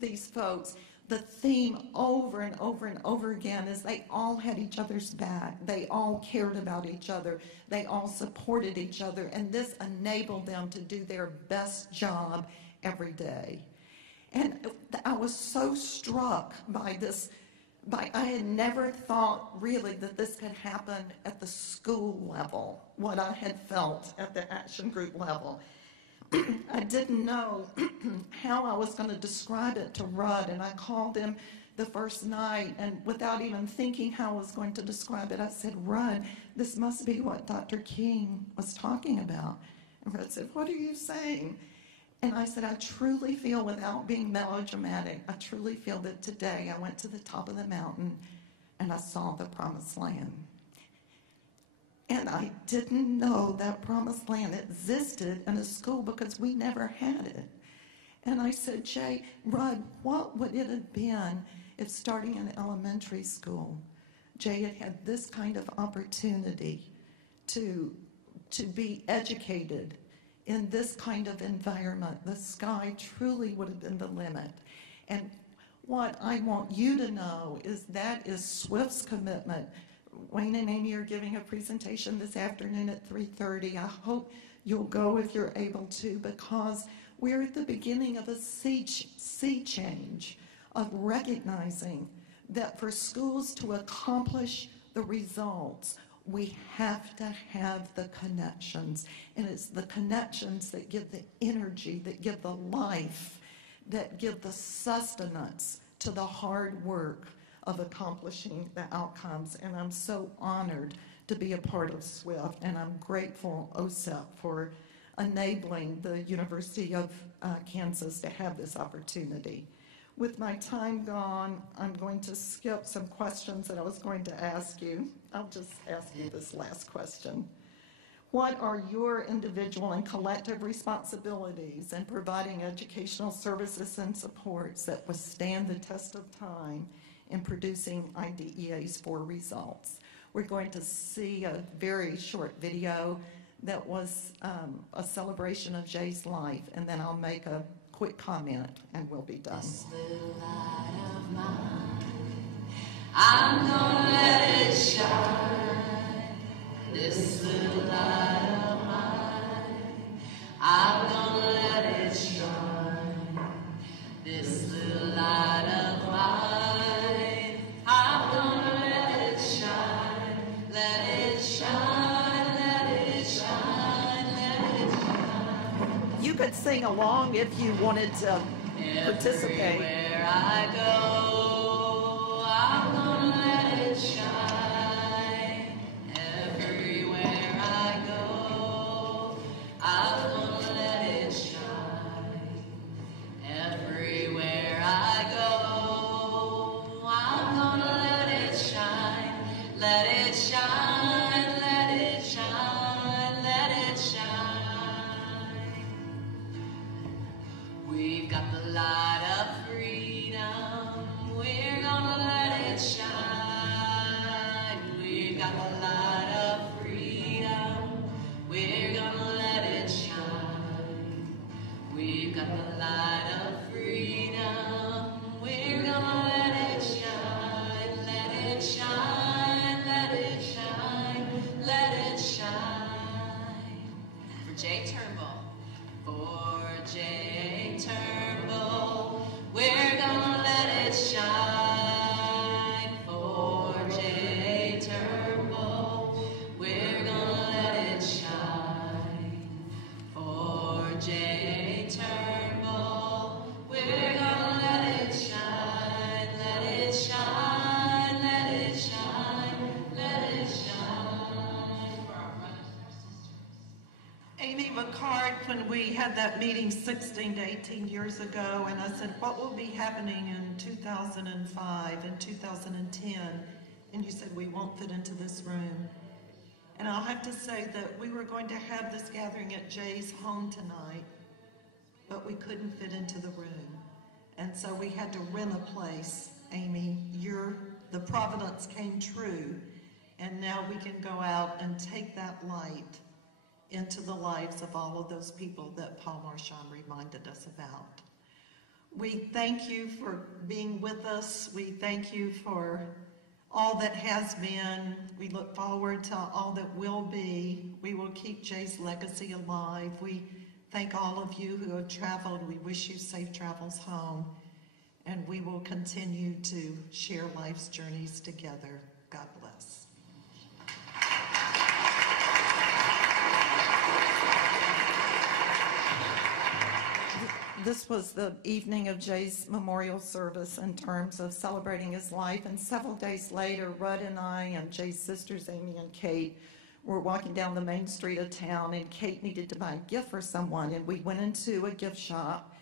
these folks, the theme over and over and over again is they all had each other's back. They all cared about each other. They all supported each other. And this enabled them to do their best job every day. And I was so struck by this. I had never thought really that this could happen at the school level, what I had felt at the action group level. I didn't know how I was going to describe it to Rudd, and I called him the first night, and without even thinking how I was going to describe it, I said, Rudd, this must be what Dr. King was talking about. And Rudd said, what are you saying? And I said, I truly feel, without being melodramatic, I truly feel that today I went to the top of the mountain and I saw the promised land. And I didn't know that promised land existed in a school because we never had it. And I said, Rudd, what would it have been if starting in elementary school, Jay had had this kind of opportunity to be educated in this kind of environment? The sky truly would have been the limit. And what I want you to know is that is Swift's commitment. Wayne and Amy are giving a presentation this afternoon at 3:30. I hope you'll go if you're able to, because we're at the beginning of a sea change of recognizing that for schools to accomplish the results, we have to have the connections. And it's the connections that give the energy, that give the life, that give the sustenance to the hard work of accomplishing the outcomes. And I'm so honored to be a part of SWIFT, and I'm grateful, OSEP, for enabling the University of Kansas to have this opportunity. With my time gone, I'm going to skip some questions that I was going to ask you. I'll just ask you this last question. What are your individual and collective responsibilities in providing educational services and supports that withstand the test of time in producing IDEAs for results? We're going to see a very short video that was a celebration of Jay's life, and then I'll make a quick comment and we'll be done. This little light of mine, I'm gonna let it shine. This little light of mine, I'm gonna let it shine. This little light of mine, I'm gonna let it shine. Let it shine, let it shine, let it shine. You could sing along if you wanted to participate. Everywhere I go, I'm gonna let it shine. Everywhere I go, I'm gonna let it shine. Everywhere I go, I'm gonna let it shine. Let it shine, let it shine, let it shine. We've got the light of freedom, we're gonna let it shine. We've got the light of freedom, we're gonna let it shine. We've got the light of freedom, we're gonna let it shine. Let it shine, let it shine, let it shine. For Jay Turnbull, for Jay Turnbull, we're gonna let it shine. For Jay Turnbull, we're gonna let it shine. For Jay Turnbull, we're gonna let it shine. Let it shine, let it shine, let it shine. For our brothers and our sisters. Amy McCart, when we had that meeting 16 to 18 years ago, and I said, what will be happening in 2005 and 2010? And you said, we won't fit into this room. And I'll have to say that we were going to have this gathering at Jay's home tonight, but we couldn't fit into the room. And so we had to rent a place. Amy, the providence came true, and now we can go out and take that light into the lives of all of those people that Paul Marchand reminded us about. We thank you for being with us. We thank you for all that has been. We look forward to all that will be. We will keep Jay's legacy alive. We thank all of you who have traveled. We wish you safe travels home. And we will continue to share life's journeys together. God bless. This was the evening of Jay's memorial service in terms of celebrating his life. And several days later, Rudd and I and Jay's sisters, Amy and Kate, were walking down the main street of town, and Kate needed to buy a gift for someone. And we went into a gift shop,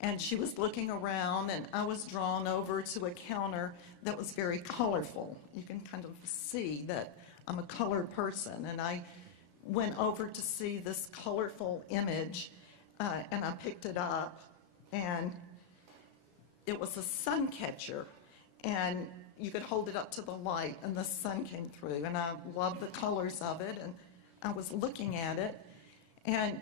and she was looking around, and I was drawn over to a counter that was very colorful. You can kind of see that I'm a colored person, and I went over to see this colorful image, and I picked it up, and it was a sun catcher, and you could hold it up to the light, and the sun came through, and I loved the colors of it, and I was looking at it, and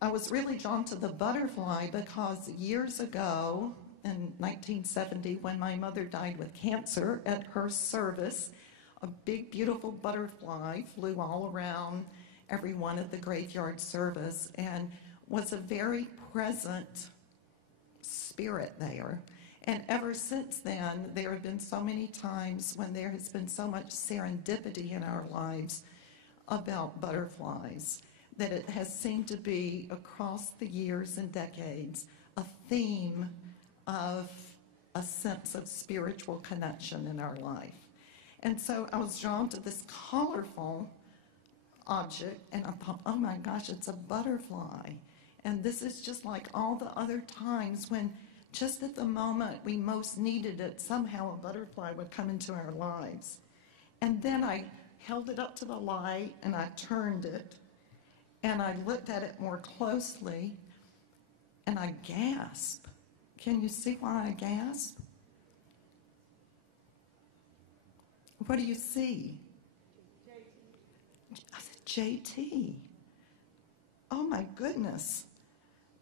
I was really drawn to the butterfly because years ago, in 1970, when my mother died with cancer, at her service, a big, beautiful butterfly flew all around everyone at the graveyard service and was a very present spirit there. And ever since then, there have been so many times when there has been so much serendipity in our lives about butterflies, that it has seemed to be, across the years and decades, a theme of a sense of spiritual connection in our life. And so I was drawn to this colorful object, and I thought, oh my gosh, it's a butterfly. And this is just like all the other times when just at the moment we most needed it, somehow a butterfly would come into our lives. And then I held it up to the light, and I turned it, and I looked at it more closely, and I gasped. Can you see why I gasp? What do you see? I said, JT. Oh my goodness.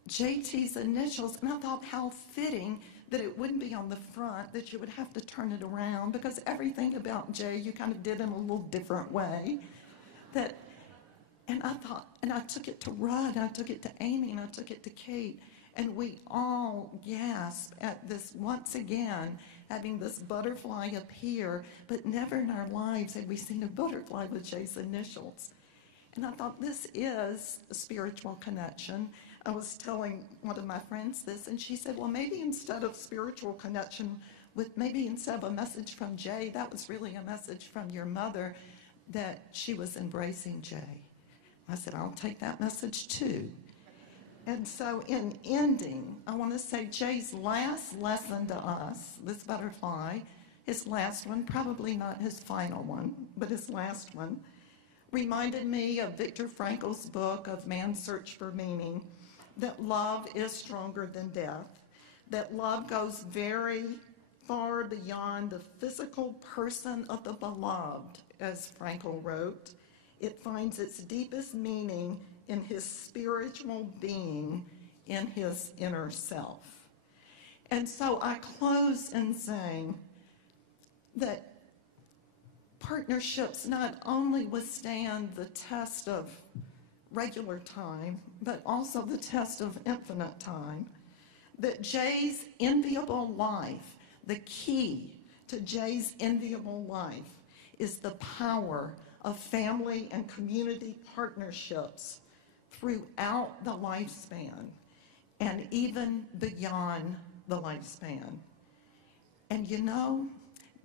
JT's initials. And I thought how fitting that it wouldn't be on the front, that you would have to turn it around, because everything about Jay you kind of did in a little different way. And I thought, and I took it to Rudd, and I took it to Amy, and I took it to Kate, and we all gasped at this, once again, having this butterfly appear, but never in our lives had we seen a butterfly with Jay's initials. And I thought, this is a spiritual connection. I was telling one of my friends this, and she said, well, maybe instead of spiritual connection, maybe instead of a message from Jay, that was really a message from your mother that she was embracing Jay. I said, I'll take that message too. And so in ending, I want to say Jay's last lesson to us, this butterfly, his last one, probably not his final one, but his last one, reminded me of Viktor Frankl's book of Man's Search for Meaning, that love is stronger than death, that love goes very far beyond the physical person of the beloved, as Frankl wrote. It finds its deepest meaning in his spiritual being, in his inner self. And so I close in saying that partnerships not only withstand the test of regular time, but also the test of infinite time, that Jay's enviable life, the key to Jay's enviable life, is the power of family and community partnerships throughout the lifespan and even beyond the lifespan. And you know,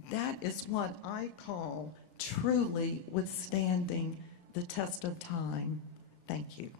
that is what I call truly withstanding the test of time. Thank you.